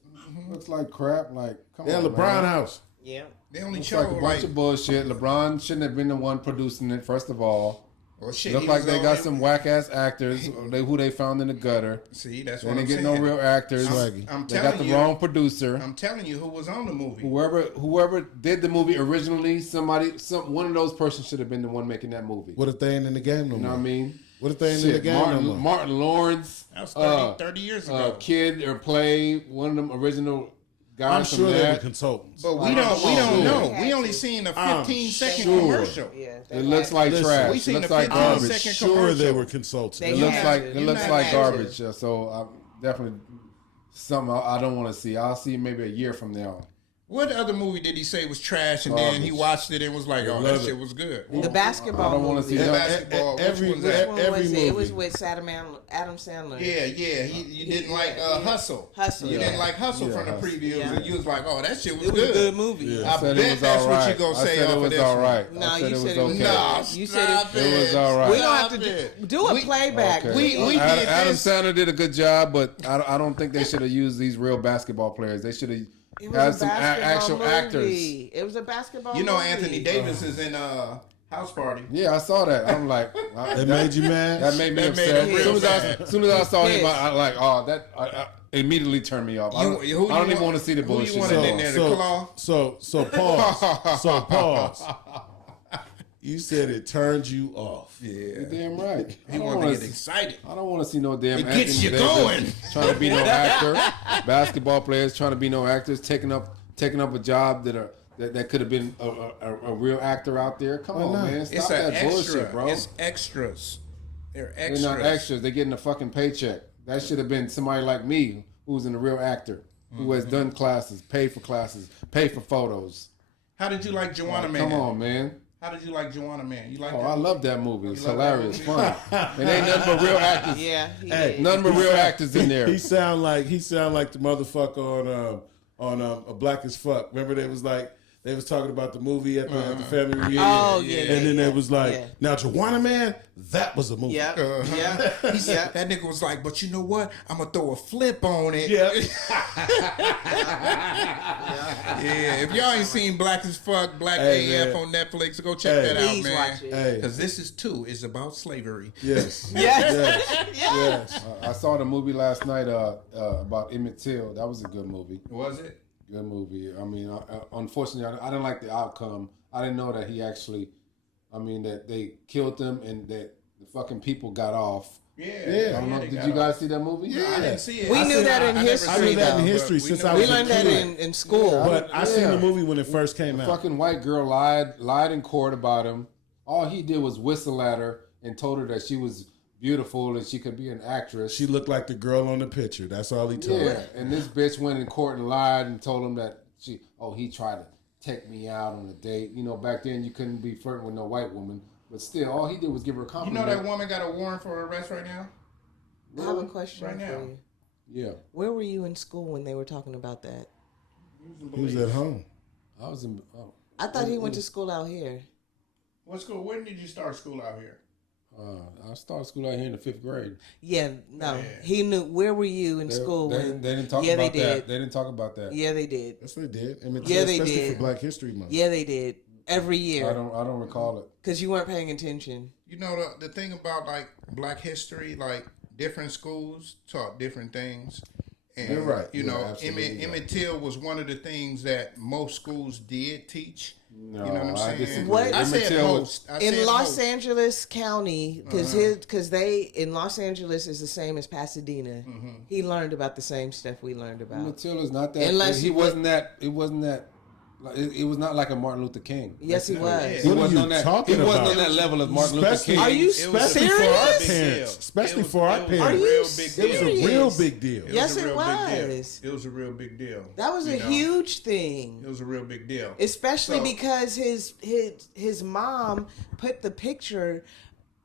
Looks like crap. Like come They're at on, LeBron man. house. Yeah. They only It's show like a bunch of bullshit. LeBron shouldn't have been the one producing it. First of all, well, shit, look he like was they on got it. some whack ass actors who they found in the gutter. See, that's They what I'm didn't get saying. no real actors. I'm They got telling the you. wrong producer. I'm telling you who was on the movie. Whoever did the movie originally, one of those persons should have been the one making that movie. What if they ain't in the game no You know more? what I mean? What if they ain't in the game no more? Martin Lawrence, That was 30 years ago. Kid or Play, one of them original guys I'm from sure they were that. consultants. But we I'm don't sure. know. We only seen a 15-second sure. commercial. Yeah. It looks like Listen, trash. we It seen looks the like 15 garbage. second Sure, commercial. they were consultants. They It looks have like to. it You looks know like that. garbage. So I'm definitely something I don't want to see. I'll see maybe a year from now. What other movie did he say was trash and then he Garbage. watched it and was like, oh, that love shit it. was good? The basketball I don't want to movie. see The that. basketball. every- Which one's that? Which one was every it? It was movie. with Adam Sandler. Yeah. You didn't like Hustle. Hustle. You didn't like Hustle Yeah, from the Hustle. previews. Yeah. And you was like, oh, that shit was It was good. a good movie. Yeah. I said bet it was that's all what right. you gonna I say said off it of was this all one. right. No, I said you it said was it was okay. No, You said stop It was all right. We don't have Stop to it. do a We- playback. Okay. We did Adam this. Sandler did a good job, but I don't think they should have used these real basketball players. They should have It was had a some basketball actual movie. actors. It was a basketball You know, movie. Anthony Davis is in House Party. Yeah, I saw that. I'm like, That made you mad? that made me That made upset. him As real soon as I saw him, Pissed. I like, oh, that I immediately turned me off. I don't even want to see the who you bullshit. wanted in there? The Claw? So pause. So pause. You said it turned you off. Yeah. You're damn right. He wanted to get excited. I don't want to see no damn It gets Anthony you Davis going. trying to be no actor. Basketball players trying to be no actors, taking up a job that could have been a real actor out there. Come on, man. Stop It's that an extra, bullshit, bro. It's extras. They're They're extras. not extras. They're getting a fucking paycheck. That should have been somebody like me who's a real actor, who has done classes, paid for photos. How did you like Joanna Man? Come on, man. How did you like Joanna Man? You like Oh, that? I love that movie. It's You love that hilarious, movie? fun. It ain't nothing but real actors. Yeah, he Hey, did. None but real actors in there. He sound like the motherfucker on a Black as Fuck. Remember they was talking about the movie at the family reunion. Oh, yeah, and then yeah, they was like, yeah. now Joanna Man, that was a movie. Yeah, yeah, He said, that nigga was like, but you know what? I'm going to throw a flip on it. Yeah. Yeah, if y'all ain't seen Black as Fuck, Black Hey, AF man. on Netflix, go check that out, Please man. watch it. Hey. Because this is It's about slavery. Yes. Yes. Yes. I saw the movie last night about Emmett Till. That was a good movie. Was it? Good movie. I mean, unfortunately, I didn't like the outcome. I didn't know that he actually, that they killed him and that the fucking people got off. Yeah. I don't know. they Did got you off. guys see that movie? Yeah. I didn't see it. We knew that in never history, I knew that in though. history But we since know I We was a learned that kid. in school. But I seen the movie when it first came out. Fucking white girl lied in court about him. All he did was whistle at her and told her that she was beautiful and she could be an actress. She looked like the girl on the picture. That's all he told Yeah, her. and this bitch went in court and lied and told him that he tried to take me out on a date. You know, back then you couldn't be flirting with no white woman, but still, all he did was give her a You compliment. know that woman got a warrant for arrest right now? I have a question Right for now. you. Yeah, Where were you in school when they were talking about that? He was at home. I was in. Oh, I thought he went to school out here. What school? When did you start school out here? I started school out here in the 5th grade. Yeah, no. Yeah. He knew. Where were you in school They when? didn't talk yeah, about they that. did. They didn't talk about that. Yeah, they did. That's what they did. Yeah, they especially did. for Black History Month. Yeah, they did. Every I year. don't recall it. Because you weren't paying attention. You know, the thing about, like, Black history, like, different schools taught different things. And, You're right. You You're know, absolutely Emmett Till was one of the things that most schools did teach. No, you know what I'm I saying? disagree. What? I Emmett said Till was- most. I In said Los most. Angeles County, because in Los Angeles is the same as Pasadena. He learned about the same stuff we learned about. Emmett Till is not that. Unless he you wasn't that. It wasn't that. It was not like a Martin Luther King. Yes, he was. He What are wasn't you on that. talking He wasn't about? on that level of Martin Especially- Luther Are King. you Especially for our serious? parents. Especially for our Are parents. you real big It was a serious? real big deal. Yes, was a it real big deal. was. It was a real big deal. That was You a know? huge thing. It was a real big deal. Especially So- because his mom put the picture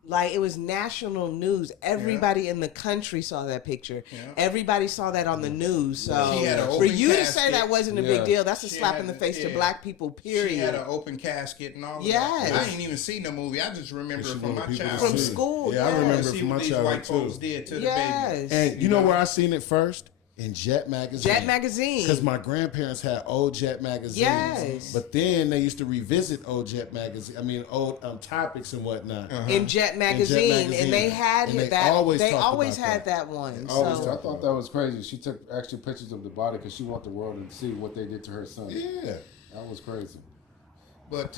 like it was national news. Everybody in the country saw that picture. Yeah. Everybody saw that on the news. So She had an for open you to casket. say that wasn't a Yeah. big deal, that's a She slap had- in the face to yeah. black people. Period. She had an open casket and all of Yes. that. I ain't even seen the movie. I just remember She it from wanted my people to childhood. From see. school, Yeah, I yes. remember See from what my these childhood white folks too. did to the Yes. baby. And you know where I seen it first? In Jet Magazine. Jet Magazine. Because my grandparents had old Jet magazines. Yes. But then they used to revisit old Jet magazine. I mean, old topics and whatnot. in Jet Magazine, Magazine. and they had And they that. always They talked always about had that. that one. always So I thought that was crazy. She took actual pictures of the body because she wanted the world to see what they did to her son. Yeah. That was crazy. But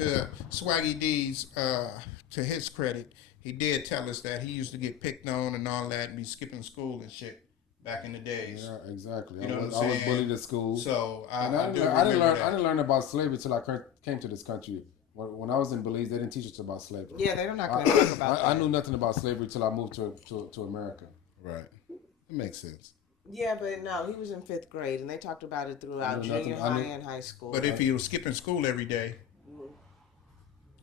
Swaggy D's, to his credit, he did tell us that he used to get picked on and all that and be skipping school and shit back in the days. Yeah, exactly. You know what I I'm was saying? bullied at school. So And I I do didn't remember learn. that. I didn't learn about slavery until I came to this country. When I was in Belize, they didn't teach us about slavery. yeah, they're not going to talk about that. I knew nothing about slavery until I moved to America. Right. It makes sense. Yeah, but no, he was in 5th grade, and they talked about it throughout I knew junior nothing. I high knew- and high school. But if he was skipping school every day,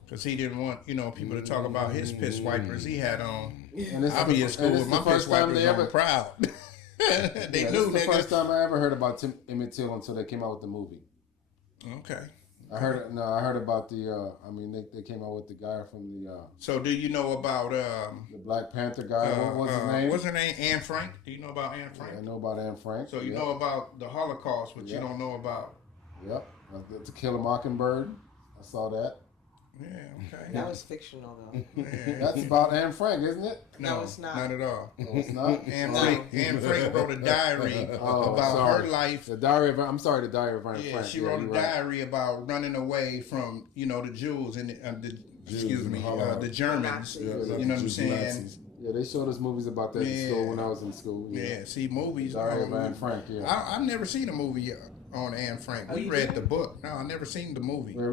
because he didn't want people to talk about his piss wipers he had on. And this I'll be in is school the with my piss first time wipers they on ever. proud. They Yeah, knew, this is the first nigga. time I ever heard about Emmett Till until they came out with the movie. Okay. I heard about the. They came out with the guy from the So do you know about Black Panther guy. What was his name? What's her name? Anne Frank. Do you know about Anne Frank? I know about Anne Frank. So you Yep. know about the Holocaust, but you Yeah. don't know about. Yep. To Kill a Mockingbird. I saw that. Yeah. Okay. that was fictional, though. Yeah. That's about Anne Frank, isn't it? No, it's not. Not at all. No, it's not. Anne Frank wrote a diary Oh, about sorry. her life. The Diary of. I'm sorry, the Diary of Anne Yeah, Frank. she wrote a you're right. diary about running away from the Jews and the Jews excuse and me, Holocaust. the Germans. Yeah, You know what I'm Jews, saying? Nazis. Yeah, they showed us movies about that in school when I was in school. Yeah, see movies. Diary of Anne Frank. Yeah. I've never seen a movie on Anne Frank. Oh, We you read didn't? the book. No, I never seen the movie. Yeah,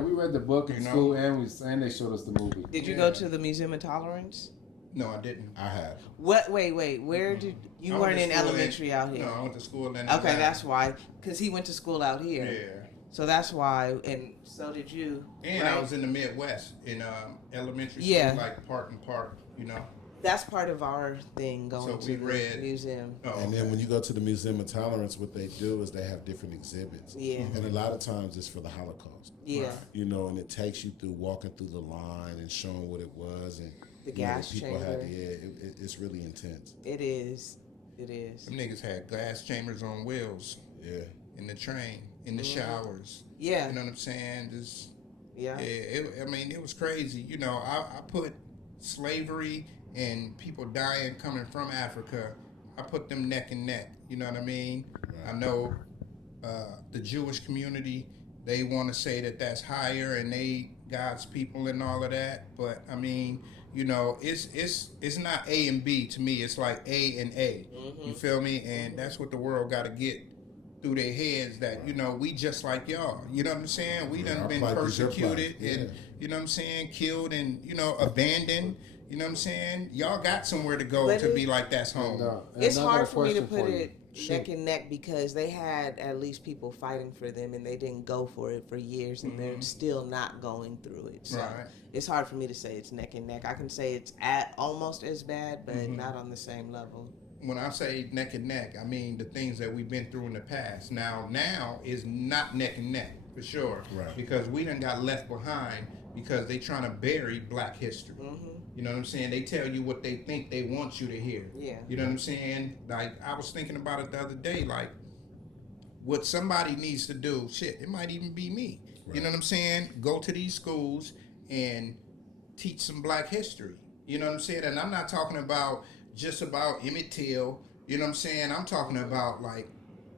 we read the book in You know? school, and they showed us the movie. Did you go to the Museum of Tolerance? No, I didn't. I have. What? Wait. Where did you I weren't went in to school elementary out here? No, I went to school in Okay, Atlanta. that's why. Because he went to school out here. Yeah. So that's why, and so did you. And right? I was in the Midwest in elementary Yeah. school, like Park, you know. That's part of our thing going So to we the read- museum. Oh, And then when you go to the Museum of Tolerance, what they do is they have different exhibits. Yeah. And a lot of times it's for the Holocaust. Yeah. You know, and it takes you through walking through the line and showing what it was and The you know, gas people chamber. had. It's really intense. It is. It is. them niggas had glass chambers on wheels Yeah. in the train, in the showers. Yeah. You know what I'm saying? Just Yeah. I mean, it was crazy. You know, I put slavery and people dying coming from Africa, I put them neck and neck. You know what I mean? Right. I know the Jewish community, they want to say that that's higher and they God's people and all of that. But I mean, you know, it's not A and B to me. It's like A and A. You feel me? And that's what the world got to get through their heads, that you know, we just like y'all. You know what I'm saying? We done our been plight is your persecuted plight. and Yeah. you know what I'm saying, killed and you know, abandoned. You know what I'm saying? Y'all got somewhere to go But to it- be like that's home. And It's I got a hard for me to question put you. it neck and neck because they had at least people fighting for them and they didn't go for it for years and they're still not going through it. So Right. it's hard for me to say it's neck and neck. I can say it's at almost as bad, but not on the same level. When I say neck and neck, I mean the things that we've been through in the past. Now is not neck and neck for sure, Right. because we done got left behind because they trying to bury Black history. You know what I'm saying? They tell you what they think they want you to hear. Yeah. You know what I'm saying? Like I was thinking about it the other day. Like what somebody needs to do. Shit, it might even be me. You know what I'm saying? Go to these schools and teach some Black history. You know what I'm saying? And I'm not talking about just about Emmett Till. You know what I'm saying? I'm talking about like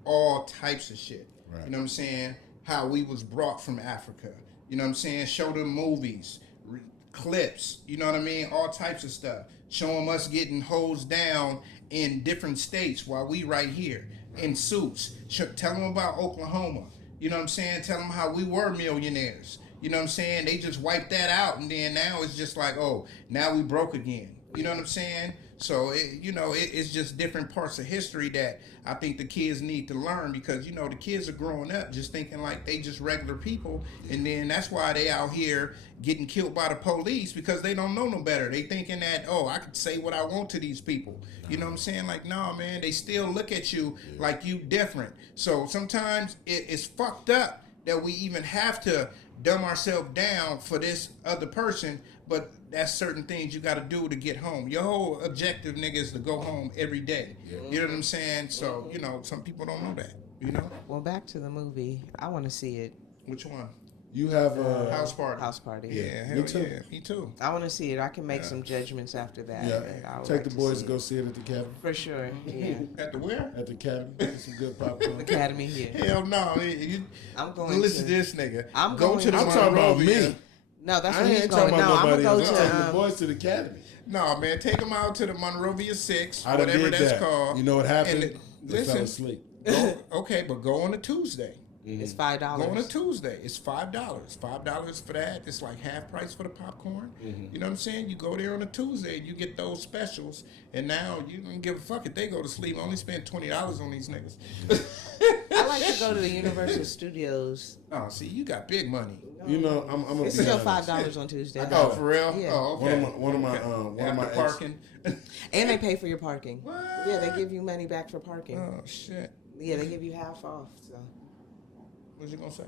all types of shit. Right. You know what I'm saying? How we was brought from Africa. You know what I'm saying? Show them movies, clips. You know what I mean? All types of stuff. Show them us getting hosed down in different states while we right here in suits. Tell them about Oklahoma. You know what I'm saying? Tell them how we were millionaires. You know what I'm saying? They just wiped that out, and then now it's just like, oh, now we broke again. You know what I'm saying? So, it's just different parts of history that I think the kids need to learn, because, you know, the kids are growing up just thinking like they just regular people. And then that's why they out here getting killed by the police, because they don't know no better. They thinking that, oh, I could say what I want to these people. You know what I'm saying? Like, no, man, they still look at you like you different. So sometimes it's fucked up that we even have to dumb ourselves down for this other person, but that's certain things you got to do to get home. Your whole objective, nigga, is to go home every day. You know what I'm saying? So, you know, some people don't know that, you know? Well, back to the movie. I want to see it. Which one? You have House Party. House Party. Yeah, Me hell too. yeah. Me too. I want to see it. I can make some judgments after that. Yeah. but I would Take like the to boys see to go it. see it at the Academy. For sure. Yeah. At the where? At the Academy. Get some good popcorn. Academy here. Hell no. I'm going Listen to to this nigga. I'm Go going to the to- I'm talking about Monrovia. me. No, that's I where he's ain't talking going. No, about I'm nobody gonna else. go I'm taking the to. boys to the Academy. No, man, take them out to the Monrovia 6, I done whatever did that's that. called. You know what happened? And They fell listen, asleep. okay, but go on a Tuesday. It's Go on a $5. Tuesday. It's $5. $5 for that. It's like half price for the popcorn. You know what I'm saying? You go there on a Tuesday, you get those specials, and now you don't give a fuck if they go to sleep. Only spend $20 on these niggas. I like to go to the Universal Studios. Oh, see, you got big money. You know, I'm gonna It's be still honest. $5 on Tuesday. Oh, for real? Yeah. Oh, okay. One of my After ex- parking. And they pay for your parking. What? Yeah, they give you money back for parking. Oh shit. Yeah, they give you half off. So What you gonna say?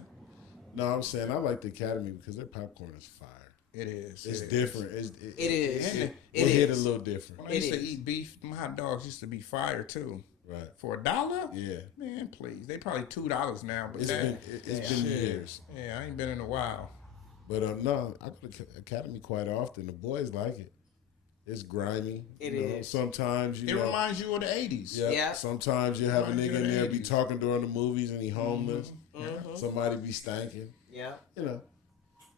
No, I'm saying I like the Academy because their popcorn is fire. It is. It's it is. different. It is. It It hit a is. little different. When I used It to is. eat beef, my hot dogs used to be fire too. Right. For $1? Yeah. Man, please. They probably $2 now, but It's been shit. years. Yeah, I ain't been in a while. But no, I go to Academy quite often. The boys like it. It's grimy. It you know. is. Sometimes It reminds you of the 80s. Yeah. Yeah. Sometimes you have a Reminds you nigga of in the there be 80s. talking during the movies and he homeless. Somebody be stanking. yeah. You know.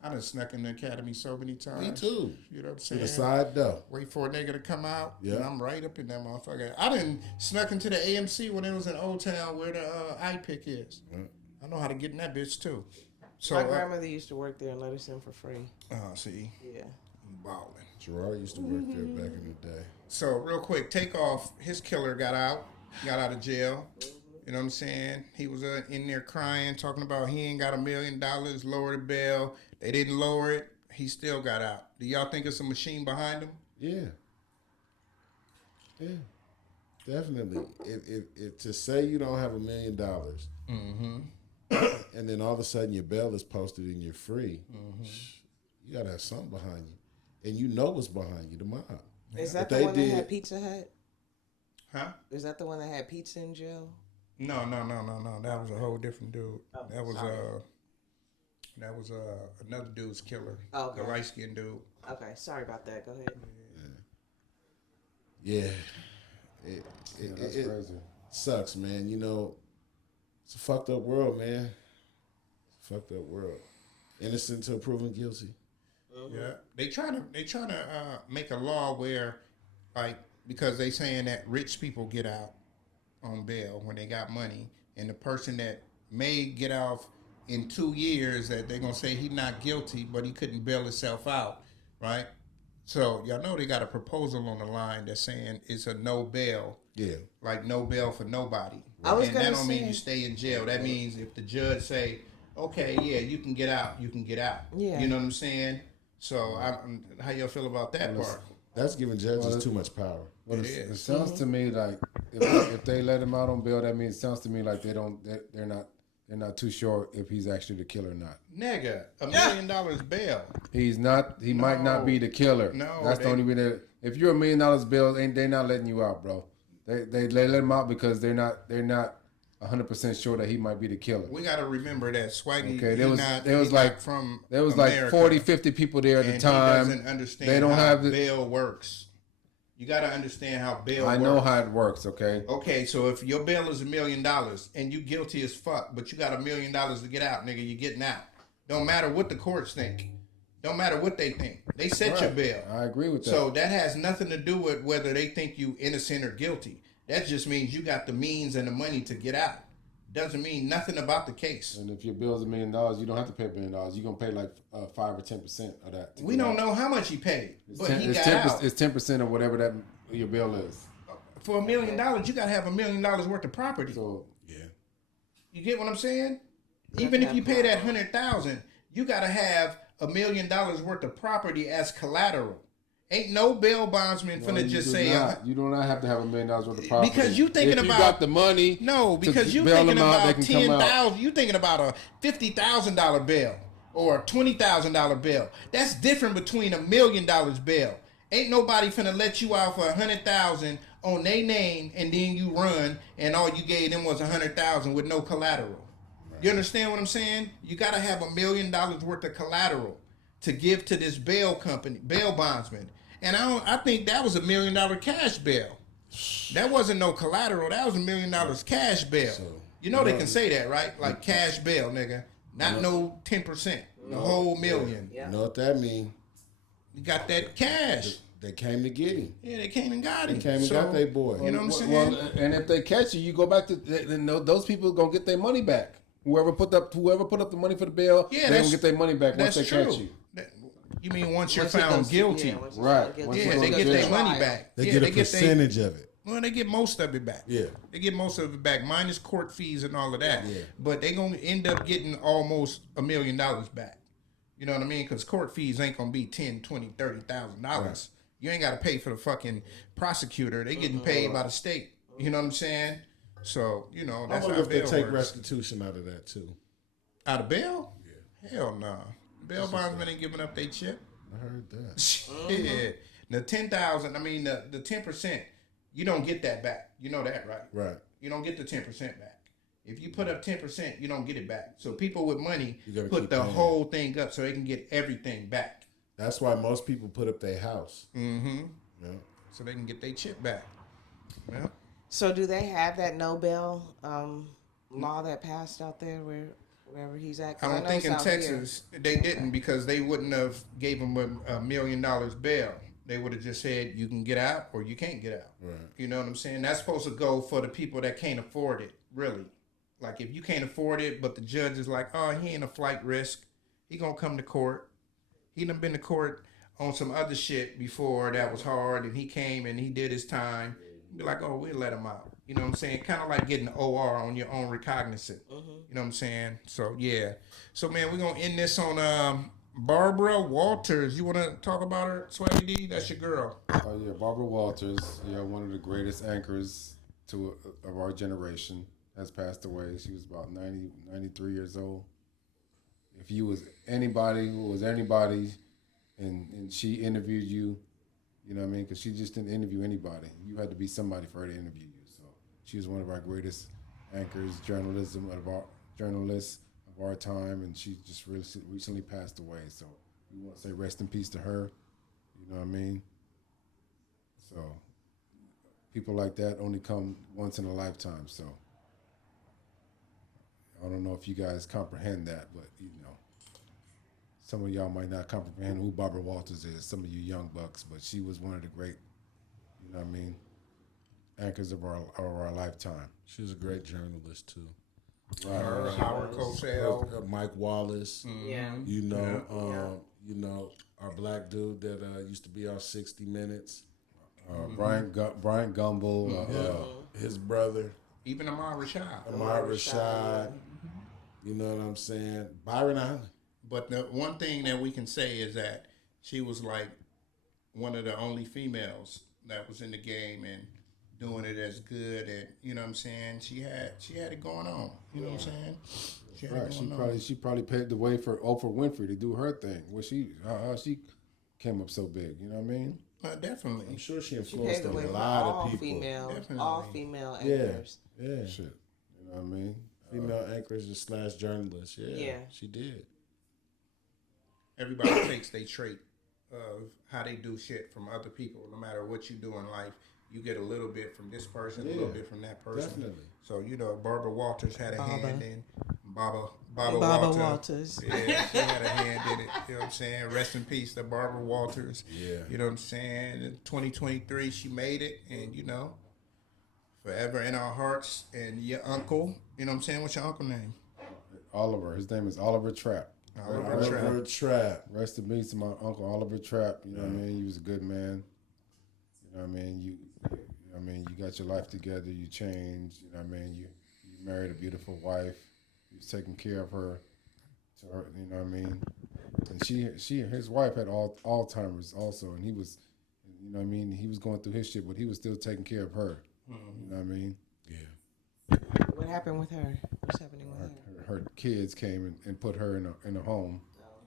I done snuck in the academy so many times. Me too. You know what I'm To saying? the side though. Wait for a nigga to come out, Yeah. and I'm right up in that motherfucker. I done snuck into the AMC when it was in Old Town where the iPick is. Yeah. I know how to get in that bitch too. So, My grandmother used to work there and let us in for free. see, Yeah. I'm balling. Gerard used to work there back in the day. So real quick, Takeoff, his killer got out of jail. You know what I'm saying? He was in there crying, talking about he ain't got $1 million, lower the bail. They didn't lower it. He still got out. Do y'all think it's a machine behind him? Yeah. Yeah. Definitely. If to say you don't have $1 million, and then all of a sudden your bail is posted and you're free, you gotta have something behind you, and you know what's behind you, the mob. Is that But the one that had Pizza Hut? Huh? Is that the one that had pizza in jail? No. That was a whole different dude. Oh, that was sorry. Another dude's killer. Oh, okay. The light skinned dude. Okay, sorry about that. Go ahead. Yeah. That's It crazy. sucks, man. You know, it's a fucked up world, man. It's a fucked up world. Innocent until proven guilty. Yeah, they trying to make a law where, like, because they saying that rich people get out on bail when they got money, and the person that may get off in 2 years, that they're gonna say he's not guilty, but he couldn't bail himself out, right? So y'all know they got a proposal on the line that's saying it's a no bail, Yeah. like no bail for nobody. I was And gonna that don't mean say- you stay in jail. That means if the judge say, okay, yeah, you can get out, you can get out. Yeah. You know what I'm saying? So how y'all feel about that part? That's giving judges too much power. Well, It it is. sounds to me like if they let him out on bail, that means it sounds to me like they're not too sure if he's actually the killer or not. Nigga, $1 million bail. He's not. He might not be the killer. No, that's the only way that. If you're $1 million bail, they're not letting you out, bro. They let him out because they're not 100% sure that he might be the killer. We got to remember that Swaggy. Okay, there was he's like not from there was America, like 40, 50 people there at the and time. He doesn't understand They don't how have the. bail works. You got to understand how bail I works. know how it works. Okay. Okay, so if your bail is $1 million and you guilty as fuck, but you got $1 million to get out, nigga, you getting out. Don't matter what the courts think. Don't matter what they think. They set your bail. I agree with that. So that has nothing to do with whether they think you innocent or guilty. That just means you got the means and the money to get out. Doesn't mean nothing about the case. And if your bill is $1 million, you don't have to pay $1 million. You're gonna pay like 5 or 10% of that. We don't know how much he paid, but he it's got 10%, out. It's 10% of whatever that your bill is. For $1 million, you got to have $1 million worth of property. So Yeah. You get what I'm saying? Even if you pay that $100,000, you got to have $1 million worth of property as collateral. Ain't no bail bondsman finna just say. you do not have to have $1 million worth of property. Because you thinking if about you got the money. No, because to you bail thinking them out, they about can come out. 10,000. You thinking about a $50,000 bail or a $20,000 bail. That's different between $1 million bail. Ain't nobody finna let you out for $100,000 on their name and then you run and all you gave them was $100,000 with no collateral. You understand what I'm saying? You gotta have $1 million worth of collateral to give to this bail company, bail bondsman. And I think that was $1 million cash bail. That wasn't no collateral. That was $1 million cash bail. You know they can say that, right? Like cash bail, nigga. Not no 10%. The whole million. You know what that mean? You got that cash. They came to get him. Yeah, they came and got him. They came and got their boy. You know what I'm saying? Well, and if they catch you, you go back to those people gonna get their money back. Whoever put up the money for the bail, Yeah, they gonna get their money back once That's they true. catch you. You mean once you're Once it found goes to- guilty? yeah, once it's Right. found guilty. Once Yeah, it they goes get to their jail. money back. They Yeah, get a they get percentage of it. Well, they get most of it back. Yeah. They get most of it back, minus court fees and all of that. Yeah. But they gonna end up getting almost $1 million back. You know what I mean? Because court fees ain't gonna be $10,000, $20,000, $30,000. You ain't got to pay for the fucking prosecutor. They getting paid by the state. You know what I'm saying? So you know I that's wonder how if they bail take works. restitution out of that too. Out of bail? Yeah. Hell no. Bail bondsmen ain't giving up their chip. I heard that. Shit. The 10,000. I mean the 10%. You don't get that back. You know that, right? Right. You don't get the 10% back. If you put up 10%, you don't get it back. So people with money You gotta put keep the paying. whole thing up so they can get everything back. That's why most people put up their house. Mm-hmm. Yeah. So they can get their chip back. Yeah. So do they have that no bail law that passed out there where wherever he's at. 'Cause I don't know think it's in out here. Texas they didn't because they wouldn't have gave him $1 million bail. They would have just said you can get out or you can't get out. Right. You know what I'm saying? That's supposed to go for the people that can't afford it. Really, like if you can't afford it, but the judge is like, oh, he ain't a flight risk. He gonna come to court. He done been to court on some other shit before that was hard, and he came and he did his time. Be like, oh, we'll let him out. You know what I'm saying? Kind of like getting OR on your own recognizant. You know what I'm saying? So yeah. So man, we're gonna end this on Barbara Walters. You want to talk about her, Swaggy D? That's your girl. Oh yeah, Barbara Walters. Yeah, one of the greatest anchors of our generation has passed away. She was about 93 years old. If you was anybody who was anybody, and she interviewed you, you know what I mean? Because she just didn't interview anybody. You had to be somebody for her to interview you. So she was one of our greatest anchors, journalists of our time, and she just recently passed away. So we want to say rest in peace to her. You know what I mean? So people like that only come once in a lifetime. So I don't know if you guys comprehend that, but you know, some of y'all might not comprehend who Barbara Walters is. Some of you young bucks, but she was one of the great, you know what I mean, anchors of our lifetime. She was a great journalist too. Her, Howard Cosell, Mike Wallace. Yeah. You know, you know, our black dude that used to be on 60 Minutes. Brian Gumbel, His brother, even Amar Rashad. Amar Rashad. You know what I'm saying? Byron Island. But the one thing that we can say is that she was like one of the only females that was in the game and doing it as good, and you know what I'm saying. She had it going on. You know what I'm saying. She had it going on. she probably paved the way for Oprah Winfrey to do her thing. Where she came up so big. You know what I mean? Definitely. I'm sure she She influenced paved the a way for lot all of people. all female Yeah, anchors. yeah. Shit. You know what I mean? Female anchors / journalists. Yeah, she did. Everybody takes their trait of how they do shit from other people. No matter what you do in life, you get a little bit from this person, a little bit from that person. Definitely. So you know, Barbara Walters had a hand in Baba Walters. Yeah, she had a hand in it. You know what I'm saying? Rest in peace to Barbara Walters. Yeah. You know what I'm saying? In 2023, she made it, and you know, forever in our hearts. And your uncle, you know what I'm saying? What's your uncle name? Oliver. His name is Oliver Trapp. Oliver Trapp. Rest in peace to my uncle Oliver Trapp. You know what I mean? He was a good man. You know what I mean? You got your life together. You changed. You know what I mean? You married a beautiful wife. You was taking care of her. To her, you know what I mean? And his wife had Alzheimer's also, and he was, you know what I mean? He was going through his shit, but he was still taking care of her. You know what I mean? Yeah. What happened with her? What's happening with her? Her kids came and put her in a home.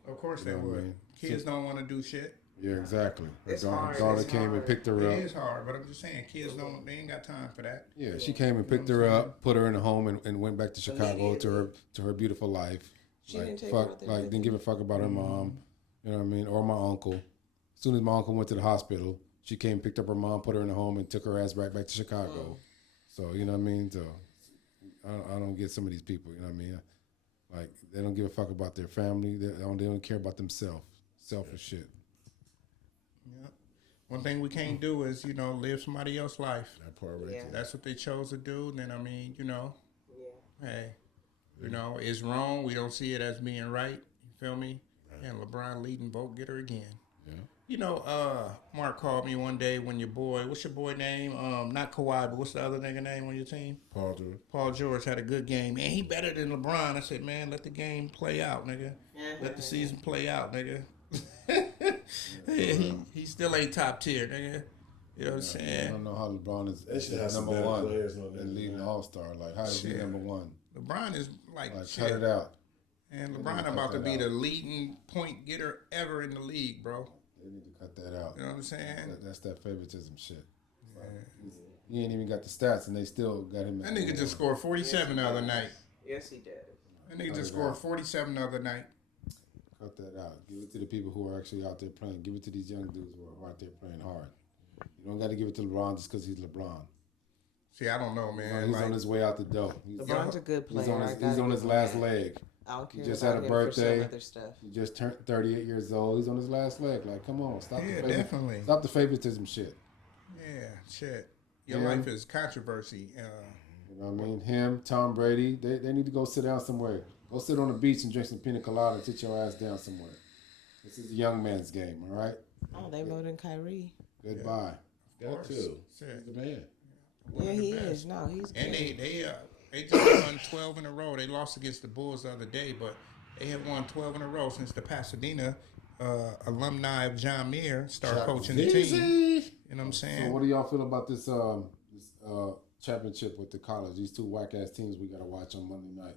Of course they You know what I would. mean? Kids don't want to do shit. Yeah, exactly. Her It's hard. daughter It's came hard. and picked her up. It is hard, but I'm just saying, kids they ain't got time for that. Yeah, she came and picked her up, put her in a home, and went back to Chicago to her beautiful life. She didn't take her out there with didn't give a fuck about her mom, you know what I mean, or my uncle. As soon as my uncle went to the hospital, she came, picked up her mom, put her in a home, and took her ass back to Chicago. So you know what I mean. So I don't get some of these people. You know what I mean. Like they don't give a fuck about their family. They don't care about themselves. Selfish shit. Yeah. One thing we can't do is, you know, live somebody else's life. That part right there. That's what they chose to do. Then I mean, you know, Yeah. hey, you know, it's wrong. We don't see it as being right. You feel me? And LeBron leading vote getter again. Yeah. You know, Mark called me one day when your boy, what's your boy name? Not Kawhi, but what's the other nigga name on your team? Paul George had a good game. Man, he better than LeBron. I said, man, let the game play out, nigga. Let the season play out, nigga. he still ain't top tier, nigga. You know what I'm I saying? don't know how LeBron They should have is some number better one players on that, and leading man. All-Star. Like how is he Shit. number one? LeBron is like Like shit. cut it out. And They LeBron need to about cut to that be out. the leading point getter ever in the league, bro. They need to cut that out. You know what I'm saying? That's that favoritism shit. He ain't even got the stats, and they still got him. That nigga just scored 47 the other night. Yes, he did. That nigga just scored 47 the other night. Cut that out. Give it to the people who are actually out there playing. Give it to these young dudes who are out there playing hard. You don't got to give it to LeBron just because he's LeBron. See, I don't know, man. He's Like, on his way out the door. LeBron's a good player. He's on his last leg. I don't care He just about had a him birthday. for some other stuff. He just turned 38 years old. He's on his last leg. Like, come on, Yeah, definitely. Stop the favoritism shit. Yeah, shit. Your Yeah. life is controversy. You know what I mean? Him, Tom Brady, they need to go sit down somewhere. Go sit on the beach and drink some pina colada and sit your ass down somewhere. This is a young man's game, all right? Oh, they voted Kyrie. Goodbye. Got to. Shit. He's the man. Yeah, he is. No, he's good. And they just won 12 in a row. They lost against the Bulls the other day, but they have won 12 in a row since the Pasadena alumni of John Muir started coaching the team. You know what I'm saying? So what do y'all feel about this championship with the college? These two whack ass teams we gotta watch on Monday night.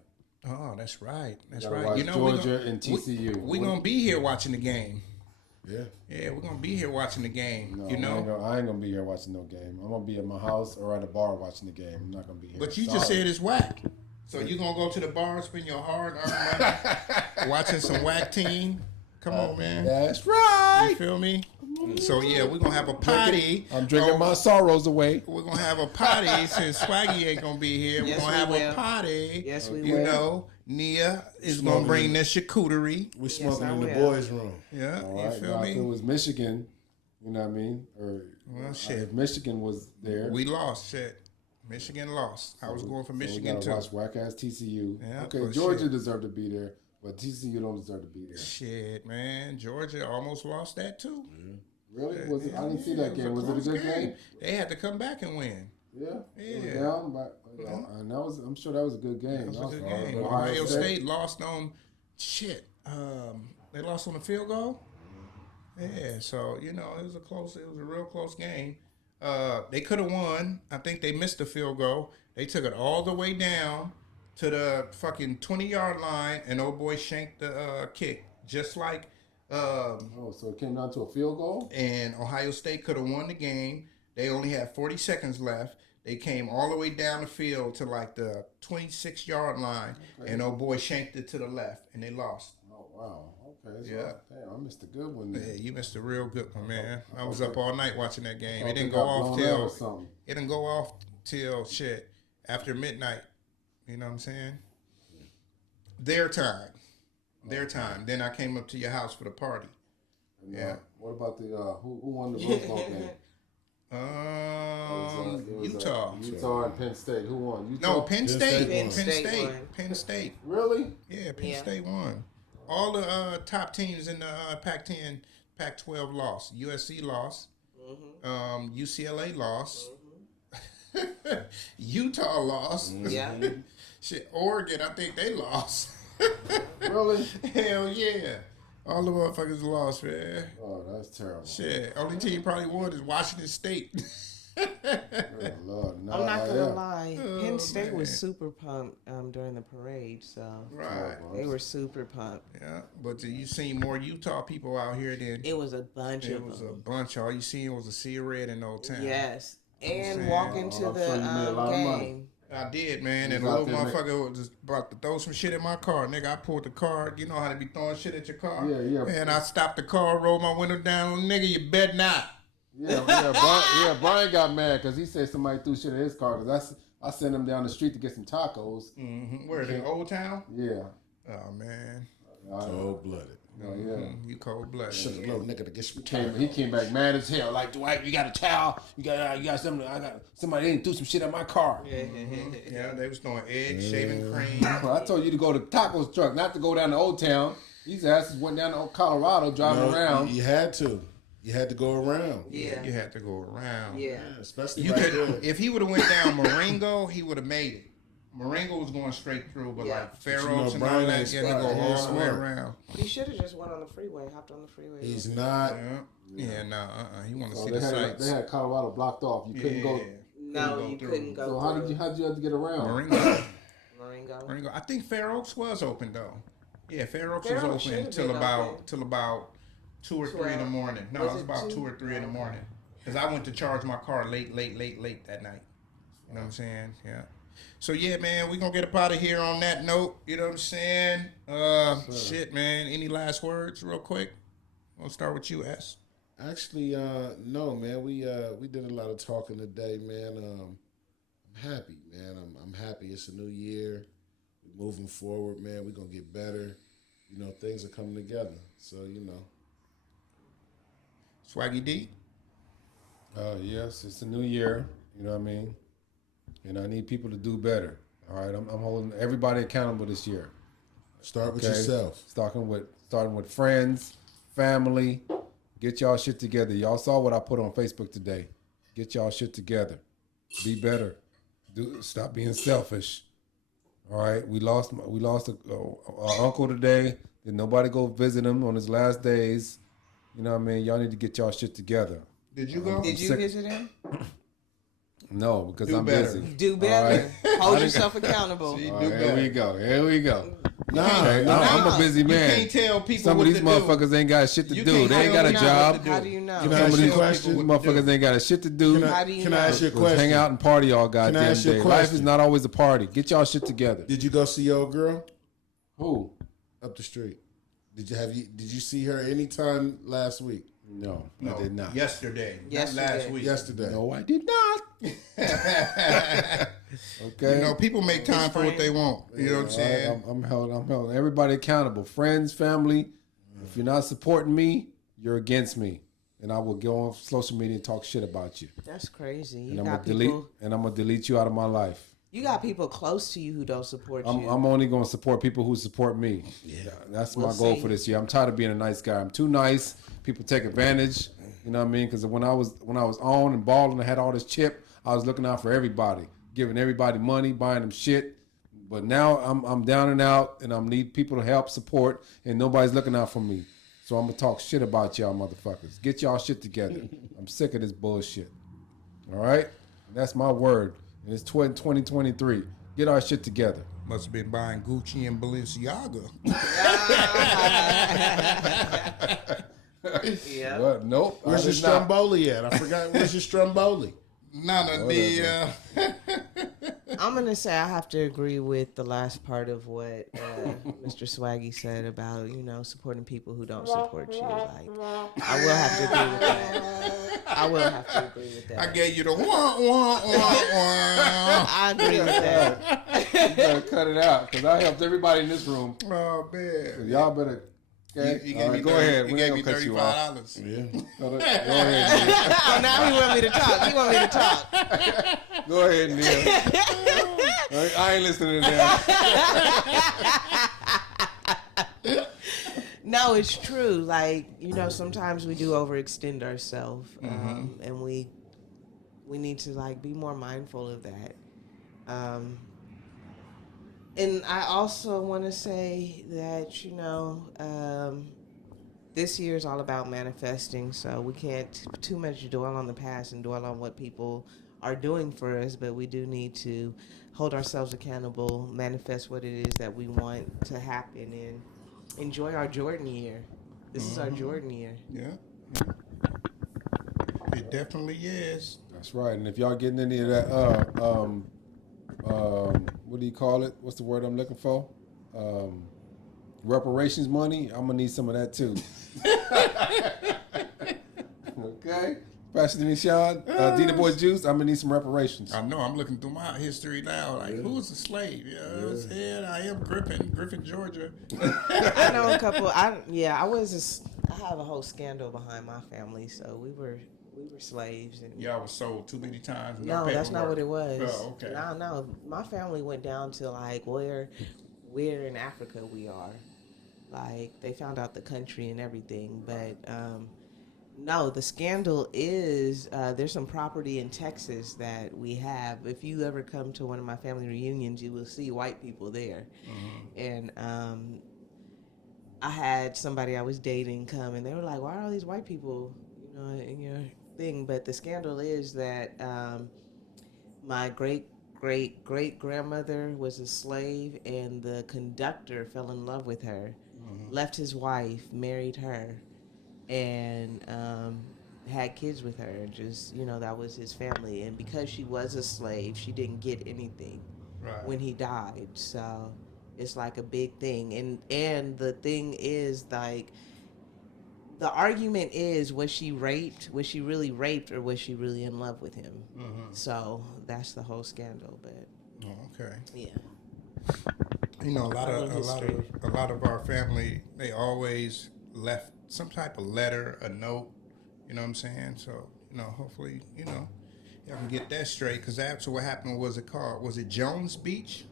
Oh, that's right. That's Gotta right. watch You know, Georgia and TCU. We're going to be here watching the game. Yeah. Yeah, we're going to be here watching the game, No, you know? I ain't gonna be here watching no game. I'm gonna be at my house or at a bar watching the game. I'm not gonna be here. But you Sorry. just said it's whack. So you going to go to the bar, spend your hard-earned money watching some whack team? Come on, man. That's right. You feel me? So, yeah, we're going to have a party. I'm drinking my sorrows away. We're going to have a party since Swaggy ain't going to be here. Yes, we're going to have we a will. party. Yes, we You will. know, Nia is going to bring this charcuterie. We smoking I in the will. boys' room. Yeah, All you right. feel Now, if it me? was Michigan, you know what I mean? Or Well, shit. if Michigan was there. We lost, shit. Michigan lost. I was going for Michigan, we too. gotta watch whack ass TCU. Yeah, okay, but Georgia shit. deserved to be there, but TCU don't deserve to be there. Shit, man. Georgia almost lost that, too. Really? Was it? I didn't see Yeah, that game. Was it a close good game? They had to come back and win. Yeah. It was Yeah. down, but and that was. I'm sure that was a good game. It was a good Also, game. Ohio State lost on shit. They lost on a field goal. Yeah, so it was a real close game. They could have won. I think they missed the field goal. They took it all the way down to the fucking 20-yard line, and old boy shanked the kick, just like. Oh, so it came down to a field goal? And Ohio State could have won the game. They only had 40 seconds left. They came all the way down the field to like the 26-yard line, and old boy shanked it to the left, and they lost. Oh, wow. Okay. So, Yeah. Damn, I missed a good one there. Yeah, you missed a real good one, man. I was up all night watching that game. Oh, It didn't they go got off blown out or till something. it didn't go off till shit after midnight. You know what I'm saying? Their time. Then I came up to your house for the party. And, Yeah. What about the who won the Rose Bowl game? It was, Utah. Utah and Penn State. Who won? Utah? No, Penn State. Penn State won. Penn State. Really? Yeah, Penn Yeah. State won. All the top teams in the Pac-10, Pac-12 lost. USC lost. UCLA lost. Utah lost. Yeah. Shit, Oregon, I think they lost. Really? Hell yeah. All the motherfuckers lost, man. Oh, that's terrible. Shit, only team probably won is Washington State. Oh, Lord. No, I'm not gonna yeah. lie. Penn State was man. super pumped during the parade, so Right. they were super pumped. Yeah, but you seen more Utah people out here than It was a bunch it of was a them. bunch. All you seen was a sea of red in Old Town. Yes, and saying? walk into I'm the sure you made a lot of money. game. I did, man. You And was the out little there, motherfucker was just about to throw some shit in my car. Nigga, I pulled the car. You know how to be throwing shit at your car? Yeah. And I stopped the car, rolled my window down. Nigga, you bet not. Brian got mad because he said somebody threw shit in his car. Cause I sent him down the street to get some tacos. Where, in Old Town? Yeah. Oh, man. Cold blooded. Oh, yeah. You cold blooded. Shook a little nigga to get some He came back mad as hell. Like, Dwight, you got a towel? You got something? Somebody threw some shit in my car. Yeah, they was throwing eggs, shaving cream. I told you to go to tacos truck, not to go down to Old Town. These asses went down to Colorado driving around. You had to. You had to go around. Yeah, You had to go around. yeah. Especially You right could, there. if he would have went down Marengo, he would have made it. Marengo was going straight through, but Yeah. like Pharaohs and all Brian that, ain't yeah, they smart. go He all ain't the way smart. around. He should have just went on the freeway, hopped on the freeway. He's not. Yeah, nah, He want to So see they the had, sights. Colorado blocked off. You couldn't go. No, Couldn't you go couldn't through. go. So how'd you have to get around? Marengo. Marengo. I think Fair Oaks was open though. Yeah, Fair Oaks Fair was Oaks open should've till been about open. 2 or 3 in the 12. morning. No, Was it was it about 2? 2 or 3 in the morning. Because I went to charge my car late that night. You know what I'm saying? Yeah. So yeah, man, we gonna get up out of here on that note. You know what I'm saying? Shit, man. Any last words, real quick? We'll start with you, S. Actually, no, man. We did a lot of talking today, man. I'm happy, man. I'm happy. It's a new year. We moving forward, man. We're gonna get better. You know, things are coming together. So, you know. Swaggy D. Yes, it's a new year. You know what I mean? And I need people to do better. All right, I'm holding everybody accountable this year. Start with yourself. Starting with friends, family. Get y'all shit together. Y'all saw what I put on Facebook today. Get y'all shit together. Be better. Stop being selfish. All right, we lost our uncle today. Did nobody go visit him on his last days? You know what I mean? Y'all need to get y'all shit together. Did you go? Did you visit him? No, because Do I'm better. busy. Do better. Hold yourself accountable. See, All do right, better. Here we go. Nah, I'm a busy man. You can't tell people Some what of these to do. motherfuckers ain't got shit to You do. can't They ain't tell got a people job. what to do. How do you know? Can I Some ask of you a these question? motherfuckers ain't got a shit to do. How do you Can know? I ask you a Just question? hang out and party all I goddamn ask you a day. Life is question? not always a party. Get y'all shit together. Did you go see your old girl Who? up the street? Did you see her anytime last week? No, No, I did not. Yesterday. Yesterday. Not last week. Yesterday. No, I did not. Okay. You know, people make time for what they want. You know what I'm saying? I'm held everybody accountable. Friends, family. If you're not supporting me, you're against me. And I will go on social media and talk shit about you. That's crazy. You And I'm got gonna delete you out of my life. You got people close to you who don't support you. I'm only gonna support people who support me. Yeah. That's We'll my goal see. for this year. I'm tired of being a nice guy. I'm too nice. People take advantage. You know what I mean? Because when I was on and balling, I had all this chip. I was looking out for everybody, giving everybody money, buying them shit. But now I'm down and out, and I need people to help, support, and nobody's looking out for me. So I'm gonna talk shit about y'all motherfuckers. Get y'all shit together. I'm sick of this bullshit. All right? That's my word. And it's 2023. Get our shit together. Must have been buying Gucci and Balenciaga. Yeah. What? Nope. Where's your Stromboli at? I forgot. Where's your Stromboli? None of the. I'm gonna say I have to agree with the last part of what Mr. Swaggy said about supporting people who don't support you. Like, I will have to agree with that. I will have to agree with that. I gave you the wah wah wah wah. I agree with that. You better cut it out because I helped everybody in this room. Oh man. Y'all better. Okay? You All gave right, me go ahead. You We gave ain't me gonna cut you off. $35. Yeah. Go ahead. Oh, now he want me to talk. He want me to talk. Neil. Go ahead, Neil. I ain't listening to that. No, it's true. Like, sometimes we do overextend ourselves, and we need to be more mindful of that. And I also want to say that this year is all about manifesting. So we can't too much dwell on the past and dwell on what people are doing for us, but we do need to hold ourselves accountable, manifest what it is that we want to happen, and enjoy our Jordan year. This is our Jordan year. Yeah. It definitely is. That's right. And if y'all getting any of that, what do you call it? What's the word I'm looking for? Reparations money. I'm gonna need some of that too. Okay. Pastor Nishan, Dina Boy Juice. I'm gonna need some reparations. I know. I'm looking through my history now. Like, who's a slave? You know what I'm saying? I am Griffin, Georgia. I know a couple. I have a whole scandal behind my family, so we were slaves. And Y'all was sold too many times. no, that's not what it was. Oh, okay. No. My family went down to where in Africa we are. Like, they found out the country and everything, but no, the scandal is there's some property in Texas that we have. If you ever come to one of my family reunions, you will see white people there. And I had somebody I was dating come, and they were like, "Why are all these white people, in your thing?" But the scandal is that my great grandmother was a slave, and the conductor fell in love with her, left his wife, married her, and had kids with her. Just that was his family. And because she was a slave, she didn't get anything when he died. So it's like a big thing. And the thing is, like, the argument is, was she raped? Was she really raped, or was she really in love with him? So that's the whole scandal. But Oh, okay. yeah. You know, little history. a lot of our family, they always left some type of letter, a note. You know what I'm saying? So, you know, hopefully, you know, y'all can get that straight. Because that's what happened. Was it called? Was it Jones Beach?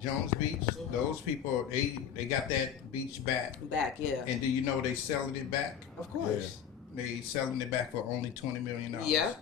Jones Beach. Those people, they got that beach back. Back, yeah. And do you know they selling it back? Of course. They selling it back for only $20 million. Yeah.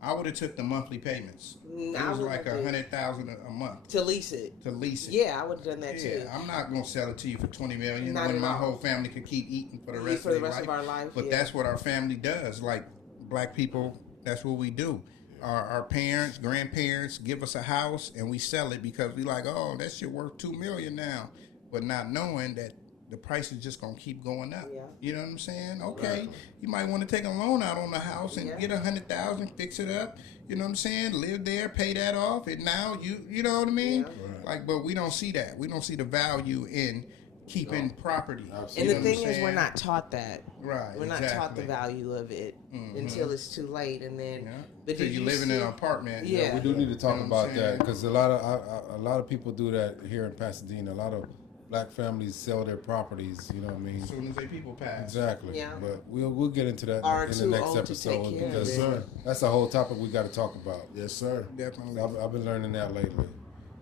I would have took the monthly payments. It I was would've like did. $100,000 a month To lease it. to lease it. Yeah, I would have done that Yeah, too. I'm not gonna sell it to you for $20 million Not when at my all. whole family could keep eating for the Eat rest for of the their rest of our life, But yeah. that's what our family does. Like black people, that's what we do. Our parents, grandparents give us a house and we sell it because we like, oh, that shit worth $2 million now, but not knowing that the price is just gonna keep going up. Yeah. You know what I'm saying? Okay, you might want to take a loan out on the house and Yeah. get $100,000, fix it up. You know what I'm saying? Live there, pay that off, and now you know what I mean? Yeah. Like, but we don't see that. We don't see the value in keeping property. Absolutely. And You the know what thing I'm is, we're saying? not taught that. Right, We're not taught the exactly. value of it until it's too late, and then. Yeah. But So did you you live in see- an apartment. Yeah. We do need to talk You know what I'm about that saying? because a lot of people do that here in Pasadena. A lot of black families sell their properties. You know what I mean? As soon as they people pass. Exactly. Yeah. But we'll get into that Are in the too next old to take episode care of because it. Sir. that's a whole topic we got to talk about. Yes, sir. Definitely. I've been learning that lately.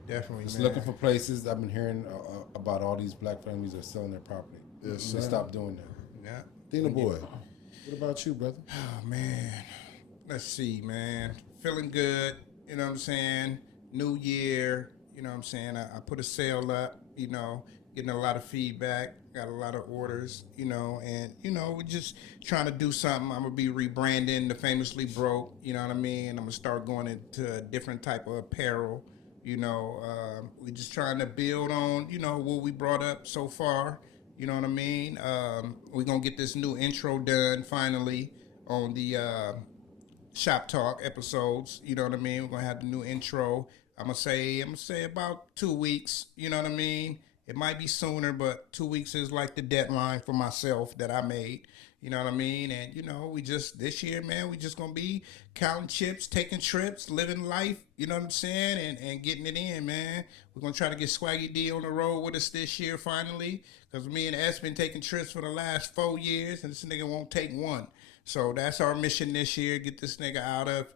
Definitely, Just man. looking for places. I've been hearing about all these black families that are selling their property. Yes, We need sir. to stop doing that. Yeah. Dina boy, what about you, brother? Oh, man. Let's see, man. Feeling good. You know what I'm saying? New year. You know what I'm saying? I put a sale up, you know, getting a lot of feedback, got a lot of orders, you know, and, you know, we're just trying to do something. I'm going to be rebranding the Famously Broke, you know what I mean? I'm going to start going into a different type of apparel, you know. We're just trying to build on, you know, what we brought up so far, you know what I mean? We're going to get this new intro done finally on the Shop Talk episodes, you know what I mean? We're going to have the new intro. I'm gonna say about 2 weeks. You know what I mean? It might be sooner, but 2 weeks is like the deadline for myself that I made. You know what I mean? And you know, we just this year, man, we just gonna be counting chips, taking trips, living life. You know what I'm saying? And getting it in, man. We're gonna try to get Swaggy D on the road with us this year finally, because me and S been taking trips for the last 4 years, and this nigga won't take one. So that's our mission this year: get this nigga out of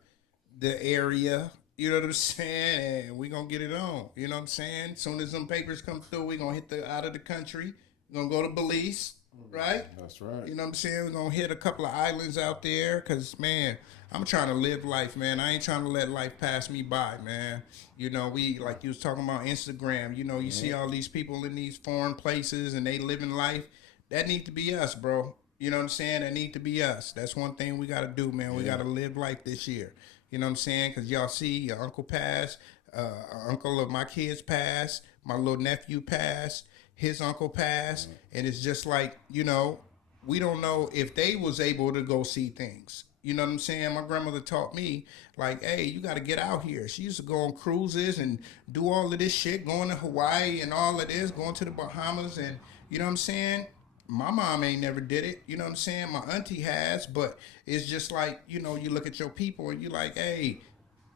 the area. You know what I'm saying? And we gonna get it on. You know what I'm saying? As soon as them papers come through, we gonna hit the out of the country. We're gonna go to Belize, right? That's right. You know what I'm saying? We're gonna hit a couple of islands out there, cause man, I'm trying to live life, man. I ain't trying to let life pass me by, man. You know, we like you was talking about Instagram. You know, you see all these people in these foreign places and they living life. That need to be us, bro. You know what I'm saying? That need to be us. That's one thing we gotta do, man. We gotta live life this year. You know what I'm saying? Because y'all see your uncle passed, uncle of my kids passed, my little nephew passed, his uncle passed, and it's just like, you know, we don't know if they was able to go see things. You know what I'm saying? My grandmother taught me, like, hey, you got to get out here. She used to go on cruises and do all of this shit, going to Hawaii and all of this, going to the Bahamas, and you know what I'm saying? My mom ain't never did it, you know what I'm saying? My auntie has, but it's just like, you know, you look at your people and you like, hey,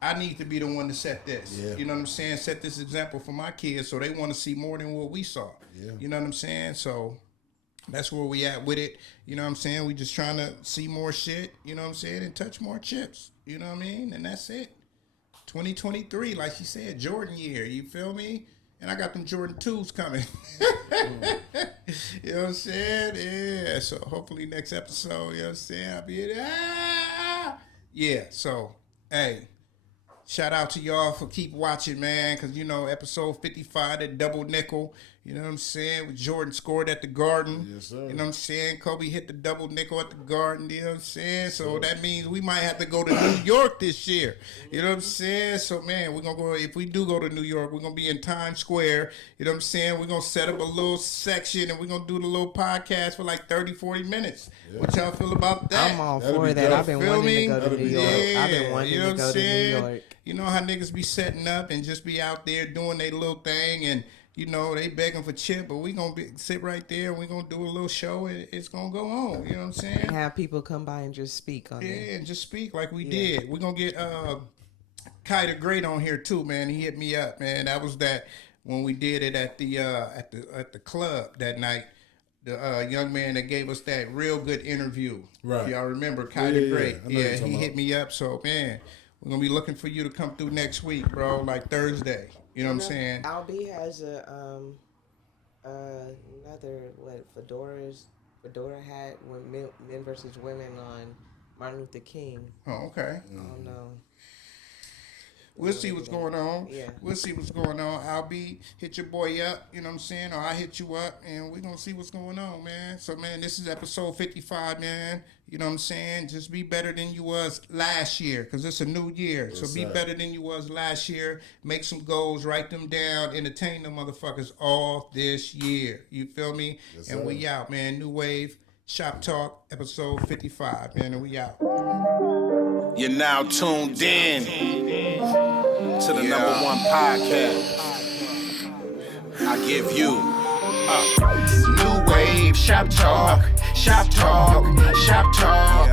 I need to be the one to set this. Yeah. You know what I'm saying? Set this example for my kids so they want to see more than what we saw. Yeah. You know what I'm saying? So that's where we at with it. You know what I'm saying? We just trying to see more shit, you know what I'm saying, and touch more chips. You know what I mean? And that's it. 2023, like she said, Jordan year. You feel me? And I got them Jordan 2s coming. You know what I'm saying? Yeah. So hopefully next episode, you know what I'm saying, I'll be in Yeah. So, hey, shout out to y'all for keep watching, man, because, you know, episode 55, that double nickel, you know what I'm saying, with Jordan scored at the Garden. Yes, sir. You know what I'm saying? Kobe hit the double nickel at the Garden, you know what I'm saying? So that means we might have to go to New York this year. You know what I'm saying? So, man, we're going to go, if we do go to New York, we're going to be in Times Square. You know what I'm saying? We're going to set up a little section and we're going to do the little podcast for like 30, 40 minutes. What y'all feel about that? I'm all That'll for be that. dope. I've been Feel wanting me? to go to That'll New be York. dope. I've been wanting you know to what go I'm to New saying? York. You know how niggas be setting up and just be out there doing their little thing and, you know, they begging for chip, but we going to sit right there and we going to do a little show and it's going to go on. You know what I'm saying? Have people come by and just speak on Yeah, it. and just speak like we did. We're going to get Kai the Great on here too, man. He hit me up, man. That was that when we did it at the club that night. The young man that gave us that real good interview. Right. Y'all remember, kind of great. I know you're talking he about. hit me up. So, man, we're going to be looking for you to come through next week, bro, like Thursday. You know what I'm saying? Albie has another fedora hat with men versus women on Martin Luther King. Oh, okay. I don't know. We'll see what's going on. Yeah. We'll see what's going on. I'll hit your boy up, you know what I'm saying? Or I'll hit you up, and we're going to see what's going on, man. So, man, this is episode 55, man. You know what I'm saying? Just be better than you was last year, because it's a new year. Yes, so be sir. better than you was last year. Make some goals. Write them down. Entertain them motherfuckers all this year. You feel me? Yes, and sir. we out, man. Nuwave, Shop Talk, episode 55, man. And we out. You're now tuned in to the number one podcast. I give you New Wave, Shop Talk, Shop Talk, Shop Talk.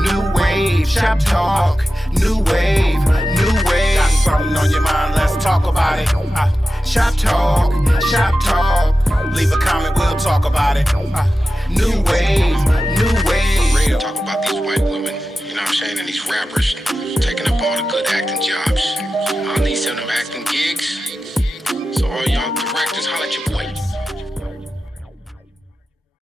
New Wave, Shop Talk, New Wave, New Wave. Got something on your mind? Let's talk about it. Shop Talk, Shop Talk. Leave a comment, we'll talk about it. New Wave, New Wave. Talk about these white women, you know what I'm saying, and these rappers taking up all the good acting jobs. I need some of them acting gigs. So all y'all directors, holla at your